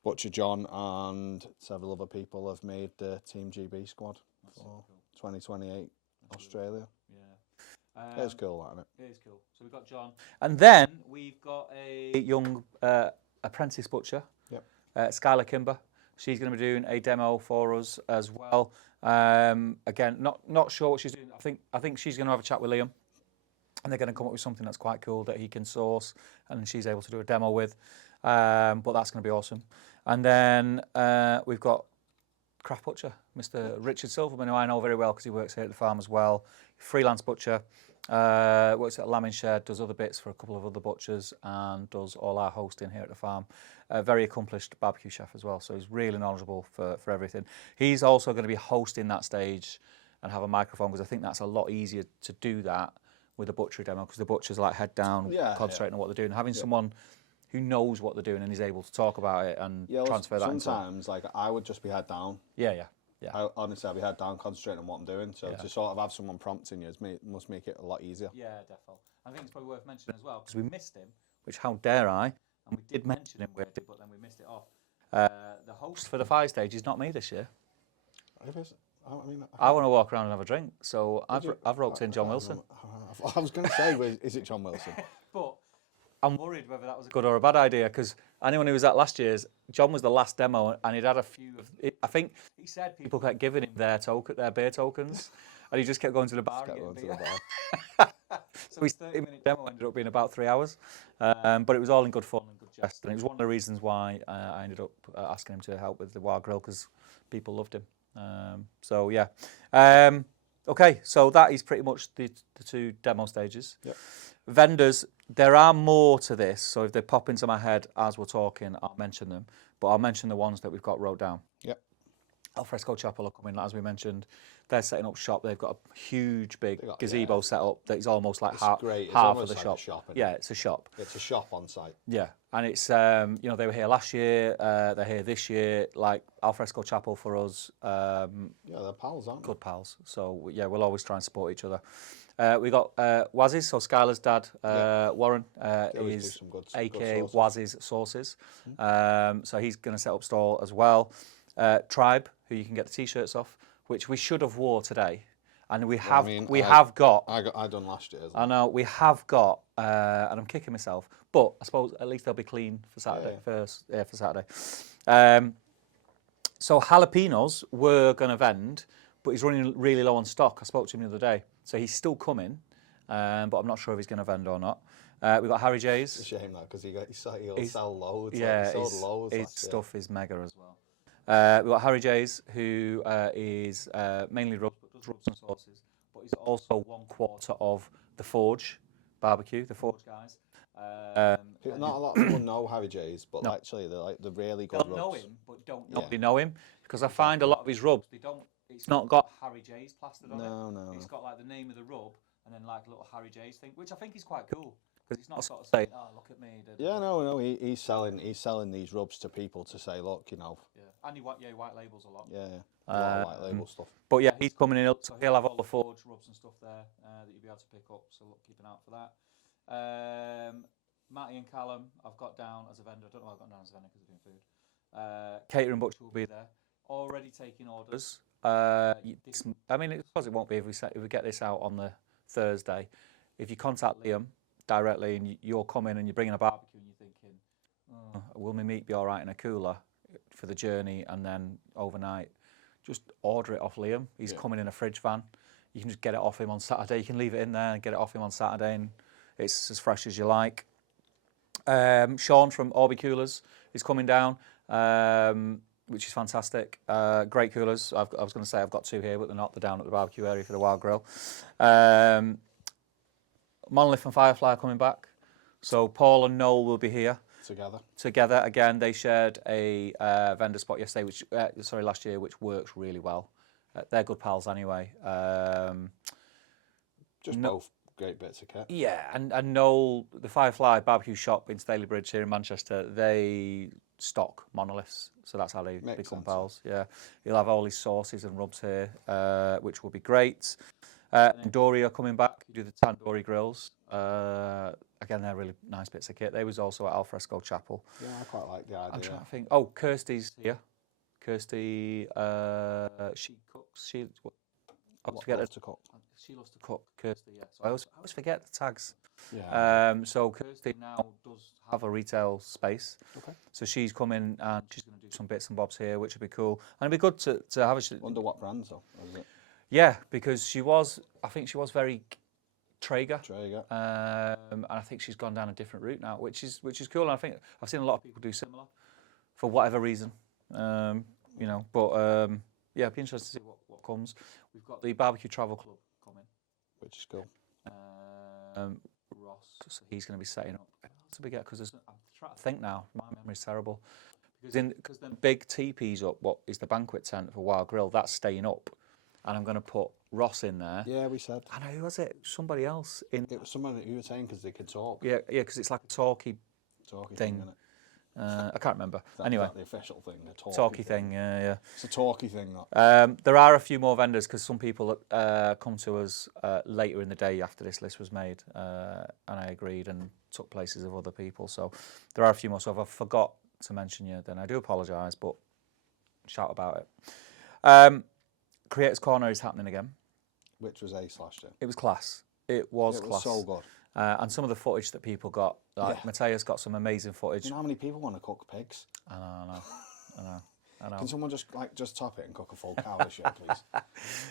Butcher John and several other people have made the Team GB squad for 2028 Australia. Yeah. It's cool, isn't it? It is cool. So we've got John. And then we've got a young apprentice butcher, Skylar Kimber. She's going to be doing a demo for us as well. Again, not sure what she's doing. I think she's going to have a chat with Liam, and they're going to come up with something that's quite cool that he can source, and she's able to do a demo with. But that's going to be awesome. And then we've got craft butcher, Mr. Richard Silverman, who I know very well because he works here at the farm as well. Freelance butcher, works at Lambing Shed, does other bits for a couple of other butchers, and does all our hosting here at the farm. A very accomplished barbecue chef as well, so he's really knowledgeable for everything. He's also going to be hosting that stage and have a microphone, because I think that's a lot easier to do that with a butchery demo, because the butchers like head down, concentrating on what they're doing. Having someone who knows what they're doing and is able to talk about it and transfer that. Sometimes, like, I would just be head down. Yeah. Honestly, I'd be head down, concentrating on what I'm doing. So to sort of have someone prompting you must make it a lot easier. Yeah, definitely. I think it's probably worth mentioning as well, because we missed him, which how dare I? And we did mention him, but then we missed it off. The host for the fire stage is not me this year. I want to walk around and have a drink, so I've roped in John Wilson. I was going to say, is it John Wilson? But I'm worried whether that was a good or a bad idea, because anyone who was at last year's, John was the last demo, and he'd had a few of it. I think he said people kept giving him their beer tokens, and he just kept going to the bar. So his 30-minute demo ended up being about 3 hours, but it was all in good fun and good jest, and it was one of the reasons why I ended up asking him to help with the Wild Grill, because people loved him. So yeah. Okay, so that is pretty much the two demo stages. Yep. Vendors, there are more to this, so if they pop into my head as we're talking, I'll mention them, but I'll mention the ones that we've got wrote down. Yep. Alfresco Chapel are coming, as we mentioned. They're setting up shop. They've got a huge, big gazebo set up that is almost like half of the shop. Yeah, it's a shop. It's a shop on site. Yeah, and it's they were here last year. They're here this year. Like Alfresco Chapel for us. They're pals, aren't they? Good pals. So yeah, we'll always try and support each other. We got Waz's, so Skylar's dad, Warren, is aka Waz's Sauces. So he's going to set up stall as well. Tribe, who you can get the t-shirts off, which we should have wore today, and we have. Have got. I done last year. I know we have got, and I'm kicking myself, but I suppose at least they'll be clean for Saturday. For Saturday. So jalapenos were going to vend, but he's running really low on stock. I spoke to him the other day, so he's still coming, but I'm not sure if he's going to vend or not. We've got Harry J's. It's a shame that, because he'll sell loads. Yeah, he sold loads. His stuff is mega as well. We've got Harry J's, who is mainly rubs and sauces, but he's also 1/4 of the Forge barbecue, the Forge guys. Not a lot of people know Harry J's, but actually they're really good. They'll know him, but don't know him, because I find a lot of his rubs, it's not got Harry J's plastered on it. No. It's got like the name of the rub and then like a little Harry J's thing, which I think is quite cool. Because it's not sort of saying, "Oh, look at me." He's selling these rubs to people to say, "Look, you know." Yeah, and white labels a lot. Yeah, a lot of white label stuff. But yeah, he's coming in, so he'll have all the Forge rubs and stuff there that you'll be able to pick up. So look, keep an eye out for that. Matty and Callum, I've got down as a vendor. I don't know why I've got down as a vendor because they're doing food. Catering Butcher will be there, already taking orders. I suppose it won't be if we get this out on the Thursday. If you contact Liam directly and you're coming and you're bringing a barbecue and you're thinking, will my meat be all right in a cooler for the journey and then overnight, just order it off Liam. He's coming in a fridge van. You can just get it off him on Saturday. You can leave it in there and get it off him on Saturday, and it's as fresh as you like. Sean from Orby Coolers is coming down, which is fantastic. Great coolers. I was going to say I've got two here, but they're not. They're down at the barbecue area for the Wild Grill. Monolith and Firefly are coming back. So Paul and Noel will be here. Together again. They shared a vendor spot yesterday, last year, which works really well. They're good pals anyway. Both great bits of kit. Yeah, and Noel, the Firefly barbecue shop in Stalybridge here in Manchester, they stock monoliths, so that's how they become pals. Yeah, he'll have all his sauces and rubs here, which will be great. And Dory are coming back, do the tandoori grills. Again, they're really nice bits of kit. They was also at Alfresco Chapel. Yeah, I quite like the idea. I'm trying to think. Oh, Kirsty's here. Kirsty, she cooks. She loves to cook. She loves to cook, Kirsty. Yeah. So I always forget the tags. Yeah. So Kirsty now does have a retail space. Okay. So she's coming and she's going to do some bits and bobs here, which would be cool. And it'd be good to have a. Wonder what brands though, is it? Yeah, because I think she was very Traeger. Traeger. And I think she's gone down a different route now, which is cool. And I think I've seen a lot of people do similar for whatever reason. You know, but yeah, it'd be interesting to see what comes. We've got the Barbecue Travel Club coming, which is cool. Ross, so he's going to be setting up. What else did we get? Because I'm trying to think now. My memory's terrible. Because the big teepee's up, what is the banquet tent for Wild Grill, that's staying up. And I'm going to put Ross in there. Yeah, we said. I know, who was it? Somebody else. It was someone that you were saying because they could talk. Yeah, because it's like a talky thing. Isn't it? I can't remember. Anyway. Is that the official thing? The talky thing, yeah. It's a talky thing, that. There are a few more vendors because some people come to us later in the day after this list was made, and I agreed and took places of other people. So there are a few more. So if I forgot to mention you, then I do apologise, but shout about it. Creators Corner is happening again. Which was ace last year. It was class. It was class. So good. And some of the footage that people got, like Mateus got some amazing footage. You know how many people want to cook pigs? I know. Can someone just top it and cook a full cow this year, please?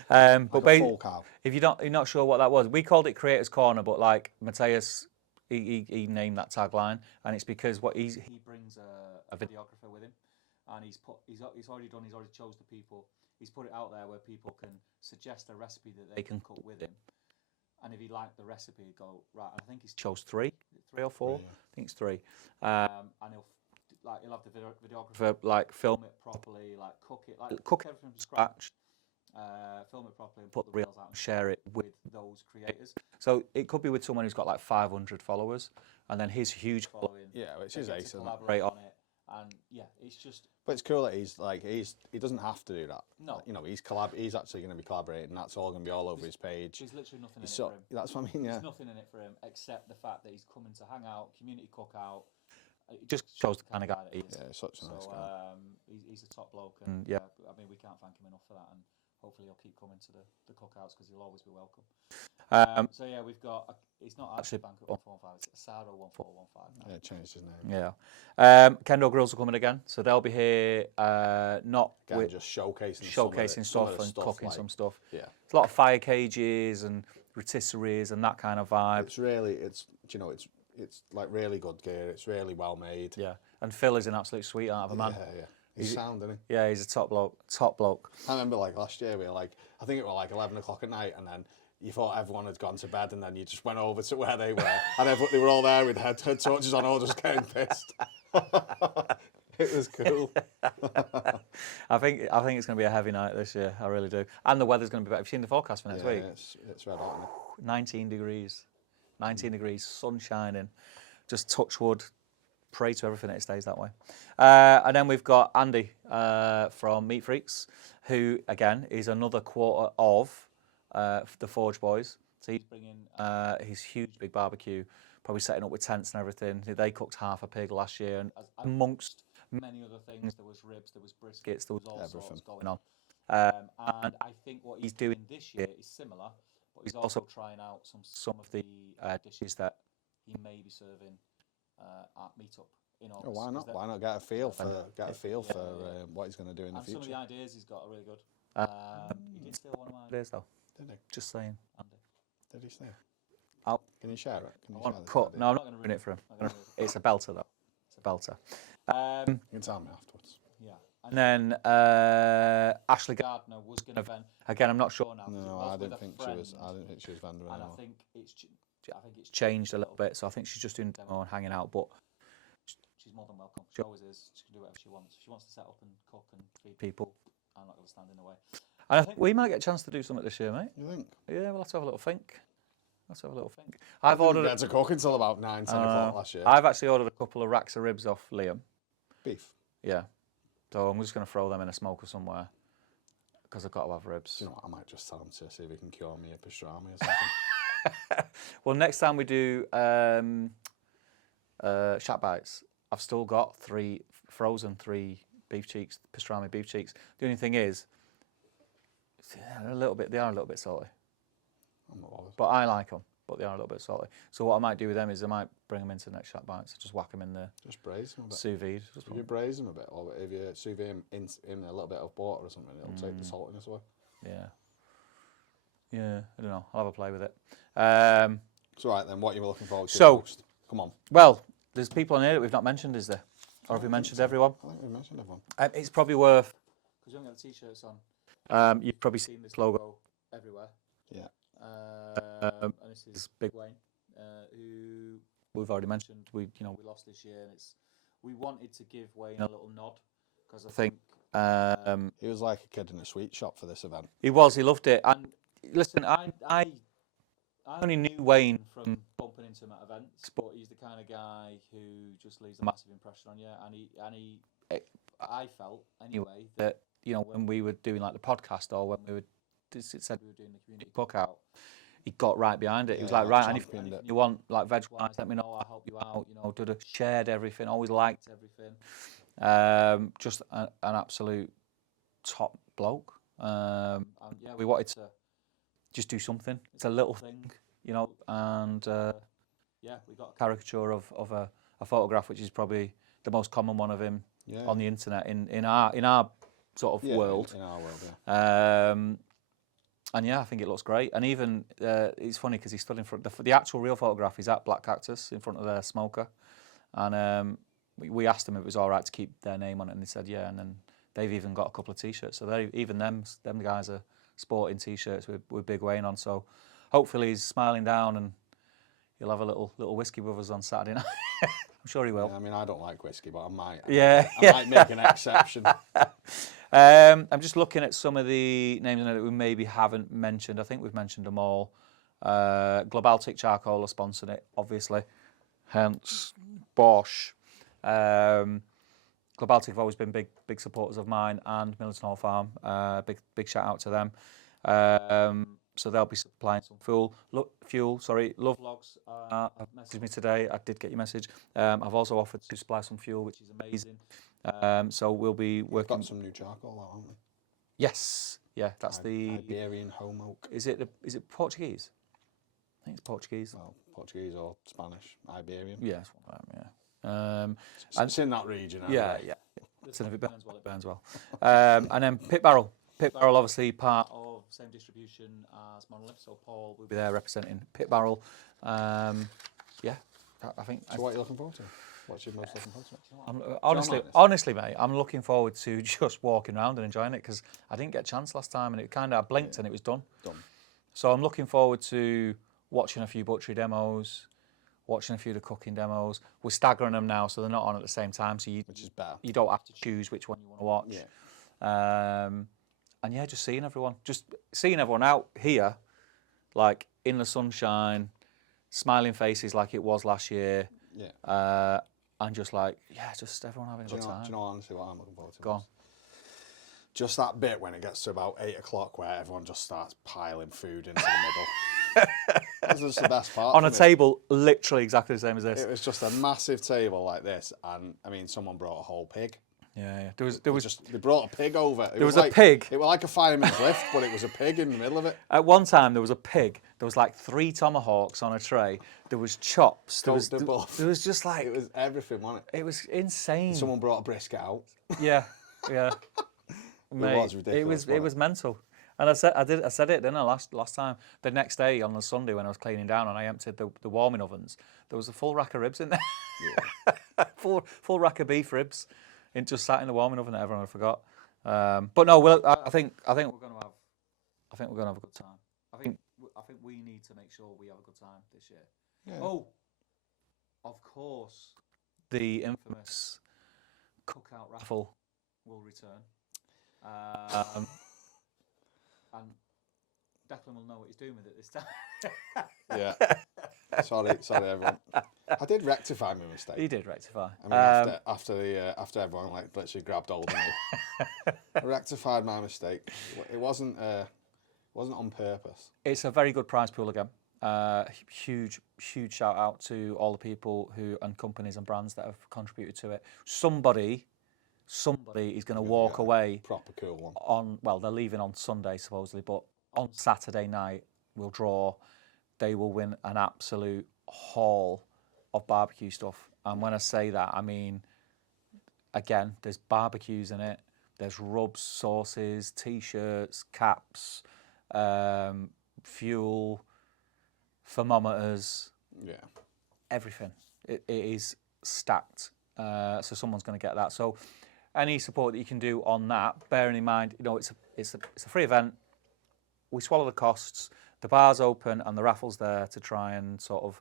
But a full cow. If you're not sure what that was, we called it Creators Corner, but like Mateus, he named that tagline, and it's because he brings a videographer with him, and he's already chose the people. He's put it out there where people can suggest a recipe that they can cook with him. And if he liked the recipe, he'd go, right, I think he's chose three or four. Yeah. I think it's 3. And he'll have the videographer like film it properly, like cook everything from scratch, film it properly and put the reels out and share it with those creators. So it could be with someone who's got like 500 followers and then his huge following. Yeah, which is ace. Collaborate on it. And yeah, it's just. But it's cool that he doesn't have to do that. No. You know, he's actually going to be collaborating. That's all going to be all over his page. There's literally nothing in it for him. That's what I mean. Yeah. There's nothing in it for him except the fact that he's coming to hang out, community cookout. It just shows the kind of guy that he is. Yeah, such a nice guy. He's a top bloke, and yeah, I mean we can't thank him enough for that. And hopefully he'll keep coming to the cookouts because he'll always be welcome. So yeah, we've got. It's not actually Banquet 145. It's Asado 1415. Yeah, changed his name. Yeah. Kendo Grills are coming again, so they'll be here. Not again, just showcasing stuff and cooking some stuff. Yeah, it's a lot of fire cages and rotisseries and that kind of vibe. It's like really good gear. It's really well made. Yeah, and Phil is an absolute sweetheart of a man. Yeah. He's sound, isn't he? Yeah, he's a top bloke. I remember like last year we were like, I think it was like 11 o'clock at night, and then you thought everyone had gone to bed, and then you just went over to where they were, and they were all there with head torches on, all just getting pissed. It was cool. I think it's going to be a heavy night this year. I really do. And the weather's going to be better. Have you seen the forecast for next week? It's red hot, isn't it? 19 degrees. 19 degrees, sun shining. Just touch wood. Pray to everything that it stays that way. And then we've got Andy from Meat Freaks, who, again, is another quarter of the Forge Boys. So he's bringing his huge big barbecue, probably setting up with tents and everything. They cooked half a pig last year, and amongst many other things, there was ribs, there was briskets, there was all sorts going on. And I think what he's doing this year is similar, but he's also trying out some of the dishes that he may be serving at Meetup in August. Oh, why not? Why not get a feel for what he's going to do in the future? Some of the ideas he's got are really good. He did steal one of my ideas though. Did he? Just saying, Andy. Did he steal? Can you share it? No, I'm not going to ruin it for him. It's a belter though. It's a belter. You can tell me afterwards. Yeah. And then Ashley Gardner was going to vend. Again, I'm not sure now. No, I didn't think she was vendor anymore. And I think it's changed a little bit. So I think she's just doing demo and hanging out, but she's more than welcome. She always is. She can do whatever she wants. If she wants to set up and cook and feed people, I'm not going to stand in the way. And I think we might get a chance to do something this year, mate. You think? Yeah, we'll have to have a little think. I've ordered. Had to cook until about 9, 10 o'clock last year. I've actually ordered a couple of racks of ribs off Liam. Beef. Yeah. So I'm just going to throw them in a smoker somewhere because I've got to have ribs. You know what? I might just tell him to see if he can cure me a pastrami or something. Well, next time we do Shack Bites, I've still got 3 3 beef cheeks, pastrami beef cheeks. The only thing is, they are a little bit salty. I'm not bothered. But I like them, but they are a little bit salty. So what I might do with them is I might bring them into the next Shack Bites, just whack them in the just braise them a bit. Sous vide. If you braise them a bit, or if you sous vide them in a little bit of butter or something, it'll take the saltiness away. Yeah. Yeah, I don't know. I'll have a play with it. It's all right then. What are you looking forward to So- most? Come on. Well, there's people on here that we've not mentioned, is there? Or have we mentioned everyone? I think we mentioned everyone. It's probably worth, because we don't get the t-shirts on. You've probably seen this logo everywhere. Yeah. And this is Big Wayne, who we've already mentioned. We lost this year, and we wanted to give Wayne a little nod because I think He was like a kid in a sweet shop for this event. he loved it. And listen, I only knew Wayne from bumping into him at events, but he's the kind of guy who just leaves a massive impression on you. I felt anyway that when we were doing like the podcast or when it said we were doing the community cookout, he got right behind it. He was like, right, anything you want, like veg wise, let me know. I'll help you out. Shared everything, always liked everything. Just an absolute top bloke. And yeah, we wanted to just do something. It's a little thing, and yeah, we got a caricature of a photograph, which is probably the most common one of him on the internet in our sort of world. In our world, yeah. And yeah, I think it looks great. And even it's funny because he stood in front. The actual real photograph is at Black Cactus in front of their smoker, and we asked them if it was all right to keep their name on it, and they said yeah. And then they've even got a couple of t-shirts. So them guys are sporting t-shirts with Big Wayne on. So hopefully he's smiling down and he'll have a little whiskey with us on Saturday night. I'm sure he will. Yeah, I mean, I don't like whiskey, but I might. I might make an exception. I'm just looking at some of the names that we maybe haven't mentioned. I think we've mentioned them all. Globaltic Charcoal are sponsoring it, obviously. Hence, Bosch. Globaltic have always been big supporters of mine and Millington Hall Farm. Big shout out to them. So they'll be supplying some fuel. Love Logs have messaged me today. I did get your message. I've also offered to supply some fuel, which is amazing. So we'll be working. We've got some new charcoal out, haven't we? Yes. Yeah, that's the Iberian home oak. Is it Portuguese? I think it's Portuguese. Well, Portuguese or Spanish. Iberian. Yeah, it's one of them, yeah. It's in that region. Yeah. Listen, if it burns well, it burns well. And then Pit Barrel. Pit Barrel, obviously part of the same distribution as Monolith, so Paul will be there representing Pit Barrel. Yeah, I think. So what are you looking forward to? What's your most looking forward to? Honestly, mate, I'm looking forward to just walking around and enjoying it because I didn't get a chance last time, and I blinked and it was done. So I'm looking forward to watching a few butchery demos, watching a few of the cooking demos. We're staggering them now, so they're not on at the same time, so which is better. You don't have to choose which one you want to watch. Yeah. And yeah, just seeing everyone out here, like in the sunshine, smiling faces like it was last year. Yeah. And just everyone having a good time. Do you know honestly what I'm looking forward to? Go on. Just that bit when it gets to about 8 o'clock where everyone just starts piling food into the middle. That's just the best part. On a table literally exactly the same as this. It was just a massive table like this, and I mean, someone brought a whole pig. Yeah. They brought a pig over. There was a pig. It was like a fireman's lift, but it was a pig in the middle of it. At one time, there was a pig. There was like 3 tomahawks on a tray. There was chops. There was just like... It was everything, wasn't it? It was insane. Someone brought a brisket out. Yeah. Mate, it was ridiculous. It was mental. And I said it, didn't I, last time? The next day, on the Sunday, when I was cleaning down and I emptied the warming ovens, there was a full rack of ribs in there. Yeah. full rack of beef ribs. Just sat in the warming oven that everyone had forgot. But no, I think we're going to have a good time. I think we need to make sure we have a good time this year. Yeah. Oh, of course, the infamous Cookout raffle will return. And Declan will know what he's doing with it this time. Yeah. Sorry, everyone. I did rectify my mistake. You did rectify. I mean, after everyone literally grabbed hold of me, I rectified my mistake. It wasn't on purpose. It's a very good prize pool again. Huge shout out to all the people and companies and brands that have contributed to it. Somebody is going to walk away. Proper cool one. They're leaving on Sunday supposedly, but on Saturday night we'll draw. They will win an absolute haul of barbecue stuff. And when I say that, I mean, again, there's barbecues in it. There's rubs, sauces, t-shirts, caps, fuel, thermometers, everything. It is stacked. So someone's going to get that. So any support that you can do on that, bearing in mind, it's a free event. We swallow the costs. The bar's open and the raffle's there to try and sort of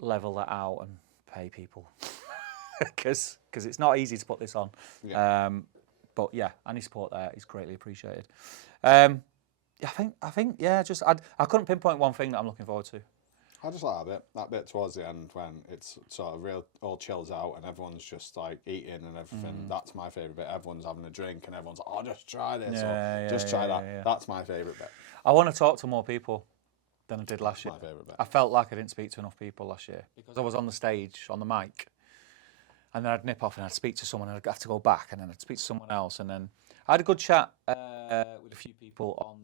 level that out and pay people, because it's not easy to put this on. But yeah, any support there is greatly appreciated. I think just I couldn't pinpoint one thing that I'm looking forward to. I just like that bit towards the end when it's sort of real all chills out and everyone's just like eating and everything. That's my favourite bit. Everyone's having a drink and everyone's like, oh, just try this or just try that. Yeah. That's my favourite bit. I want to talk to more people than I did last year. My favourite bit. I felt like I didn't speak to enough people last year because I was on the stage, on the mic, and then I'd nip off and I'd speak to someone and I'd have to go back and then I'd speak to someone else, and then I had a good chat with a few people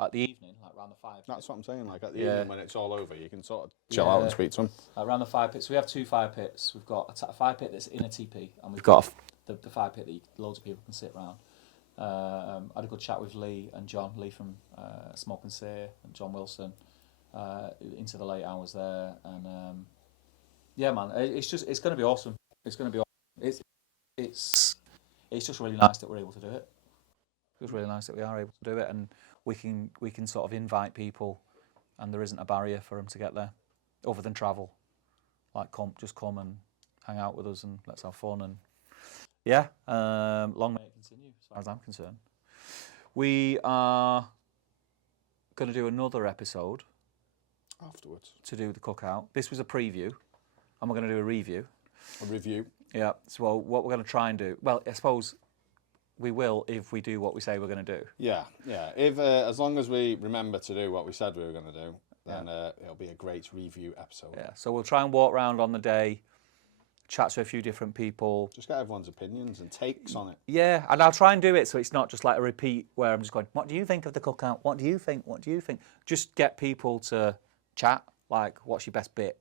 at the evening, like around the fire pit. That's what I'm saying, like at the evening when it's all over, you can sort of chill out and speak to them. Around the fire pit. So we have 2 fire pits. We've got a fire pit that's in a teepee, and we've got the fire pit that loads of people can sit around. I had a good chat with Lee and John, Lee from Smoke and Sear, and John Wilson, into the late hours there, and yeah, man, it's going to be awesome. It's going to be awesome. It's just really nice that we're able to do it. It's really nice that we are able to do it, and we can sort of invite people, and there isn't a barrier for them to get there, other than travel. Like just come and hang out with us and let's have fun, and yeah, long may it continue as far as I'm concerned. We are going to do another episode afterwards to do the cookout. This was a preview, and we're going to do a review. A review. Yeah. So what we're going to try and do, well, I suppose we will if we do what we say we're going to do. Yeah. If as long as we remember to do what we said we were going to do, then it'll be a great review episode. Yeah. So we'll try and walk around on the day, chat to a few different people. Just get everyone's opinions and takes on it. Yeah, and I'll try and do it so it's not just like a repeat where I'm just going, what do you think of the cookout? What do you think? What do you think? Just get people to chat, like, what's your best bit?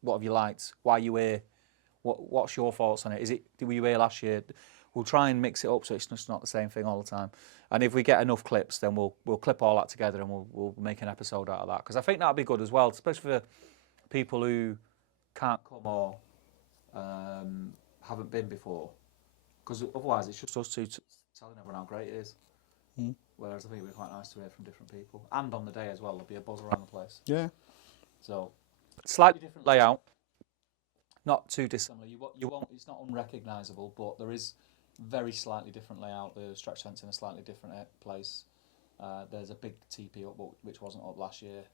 What have you liked? Why are you here? What's your thoughts on it? Were you here last year? We'll try and mix it up so it's just not the same thing all the time. And if we get enough clips, then we'll clip all that together and we'll make an episode out of that. Because I think that'll be good as well, especially for people who can't come or haven't been before. Because otherwise it's just us two telling everyone how great it is. Whereas I think it'd be quite nice to hear from different people. And on the day as well, there'll be a buzz around the place. Yeah. So, slightly different layout. Not too dissimilar. You won't. It's not unrecognisable, but there is very slightly different layout. The stretch tent's in a slightly different place. There's a big teepee up, which wasn't up last year,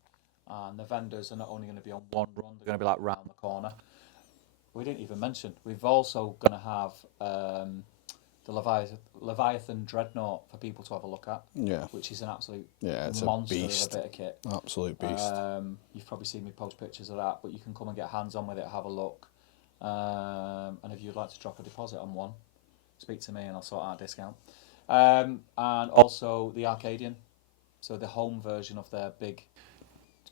and the vendors are not only going to be on one run; they're going to be like round the corner. We didn't even mention we've also going to have the Leviathan Dreadnought for people to have a look at. Yeah. Which is an absolute it's monster a beast. of a bit of kit. Absolute beast. You've probably seen me post pictures of that, but you can come and get hands on with it, have a look. And if you'd like to drop a deposit on one, speak to me and I'll sort out a discount. And also the Arcadian, so the home version of their big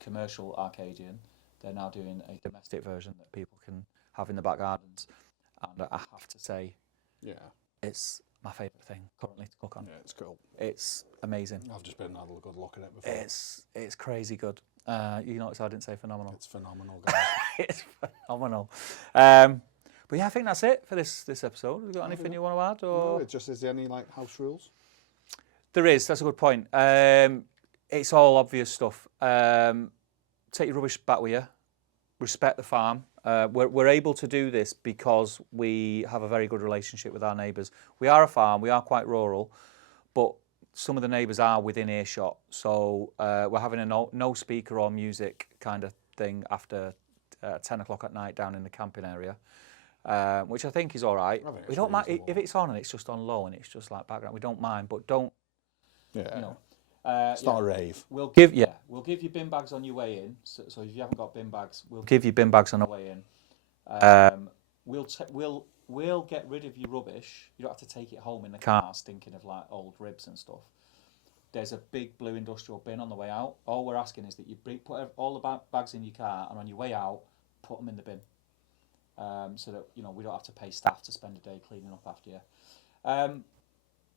commercial Arcadian, they're now doing a domestic version that people can have in the back gardens. And I have to say, it's my favourite thing currently to cook on. Yeah, it's cool. It's amazing. I've just been and had a good look at it before. It's crazy good. You notice I didn't say phenomenal. It's phenomenal, guys. It's phenomenal. But yeah, I think that's it for this episode. Have you got anything you want to add? Or? No, is there any house rules? There is. That's a good point. It's all obvious stuff. Take your rubbish back with you. Respect the farm. We're able to do this because we have a very good relationship with our neighbours. We are a farm. We are quite rural, but some of the neighbours are within earshot. So we're having a no speaker or music kind of thing after 10 o'clock at night down in the camping area, which I think is all right. We don't mind if it's on and it's just on low and it's just like background. We don't mind, but don't. Yeah. It's not a rave. We'll give you bin bags on your way in. So if you haven't got bin bags, we'll give you bin bags on the way in. We'll get rid of your rubbish. You don't have to take it home in the car stinking of like old ribs and stuff. There's a big blue industrial bin on the way out. All we're asking is that you put all the bags in your car, and on your way out, put them in the bin, so that we don't have to pay staff to spend a day cleaning up after you.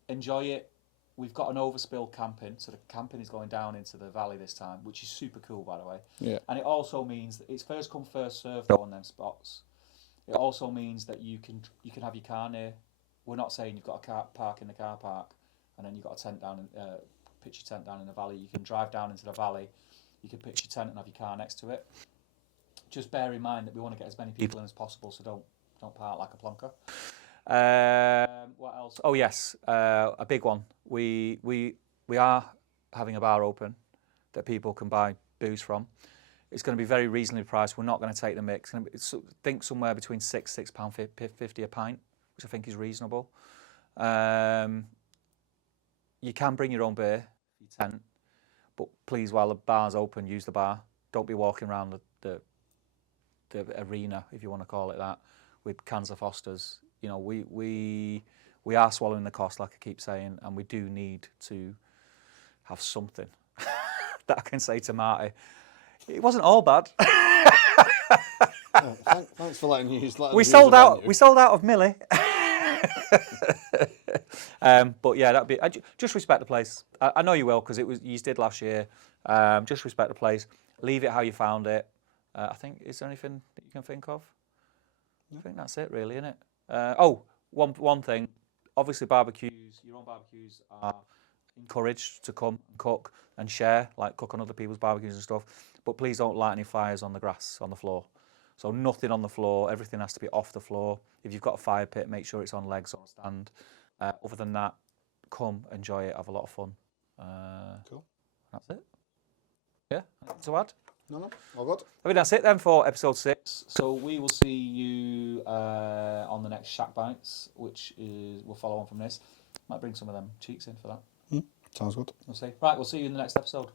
Enjoy it. we've got an overspill camping, so the camping is going down into the valley this time, which is super cool, by the way. Yeah. And it also means that it's first come, first served on them spots. It also means that you can have your car near. We're not saying you've got a car park in the car park, and then you've got a tent down, pitch your tent down in the valley. You can drive down into the valley. You can pitch your tent and have your car next to it. Just bear in mind that we want to get as many people in as possible, so don't park like a plonker. What else? Oh yes, a big one. We are having a bar open that people can buy booze from. It's going to be very reasonably priced. We're not going to take the mix. Think somewhere between £6.50 a pint, which I think is reasonable. You can bring your own beer, your tent, but please, while the bar's open, use the bar. Don't be walking around the arena, if you want to call it that, with cans of Fosters. You know, we are swallowing the cost, like I keep saying, and we do need to have something that I can say to Marty. It wasn't all bad. Thanks for letting you. We sold out of Millie. But yeah, that'd be. Just respect the place. I know you will, because you did last year. Just respect the place. Leave it how you found it. I think. Is there anything that you can think of? I think that's it, really, isn't it? One thing. Obviously, your own barbecues are encouraged to come and cook and share, like cook on other people's barbecues and stuff. But please don't light any fires on the grass, on the floor. So nothing on the floor. Everything has to be off the floor. If you've got a fire pit, make sure it's on legs or a stand. Other than that, come, enjoy it, have a lot of fun. Cool. That's it. Yeah, anything to add? No, all good. I think that's it then for episode 6. So we will see you on the next Shack Bites, which will follow on from this. Might bring some of them cheeks in for that. Sounds good. We'll see. Right, we'll see you in the next episode.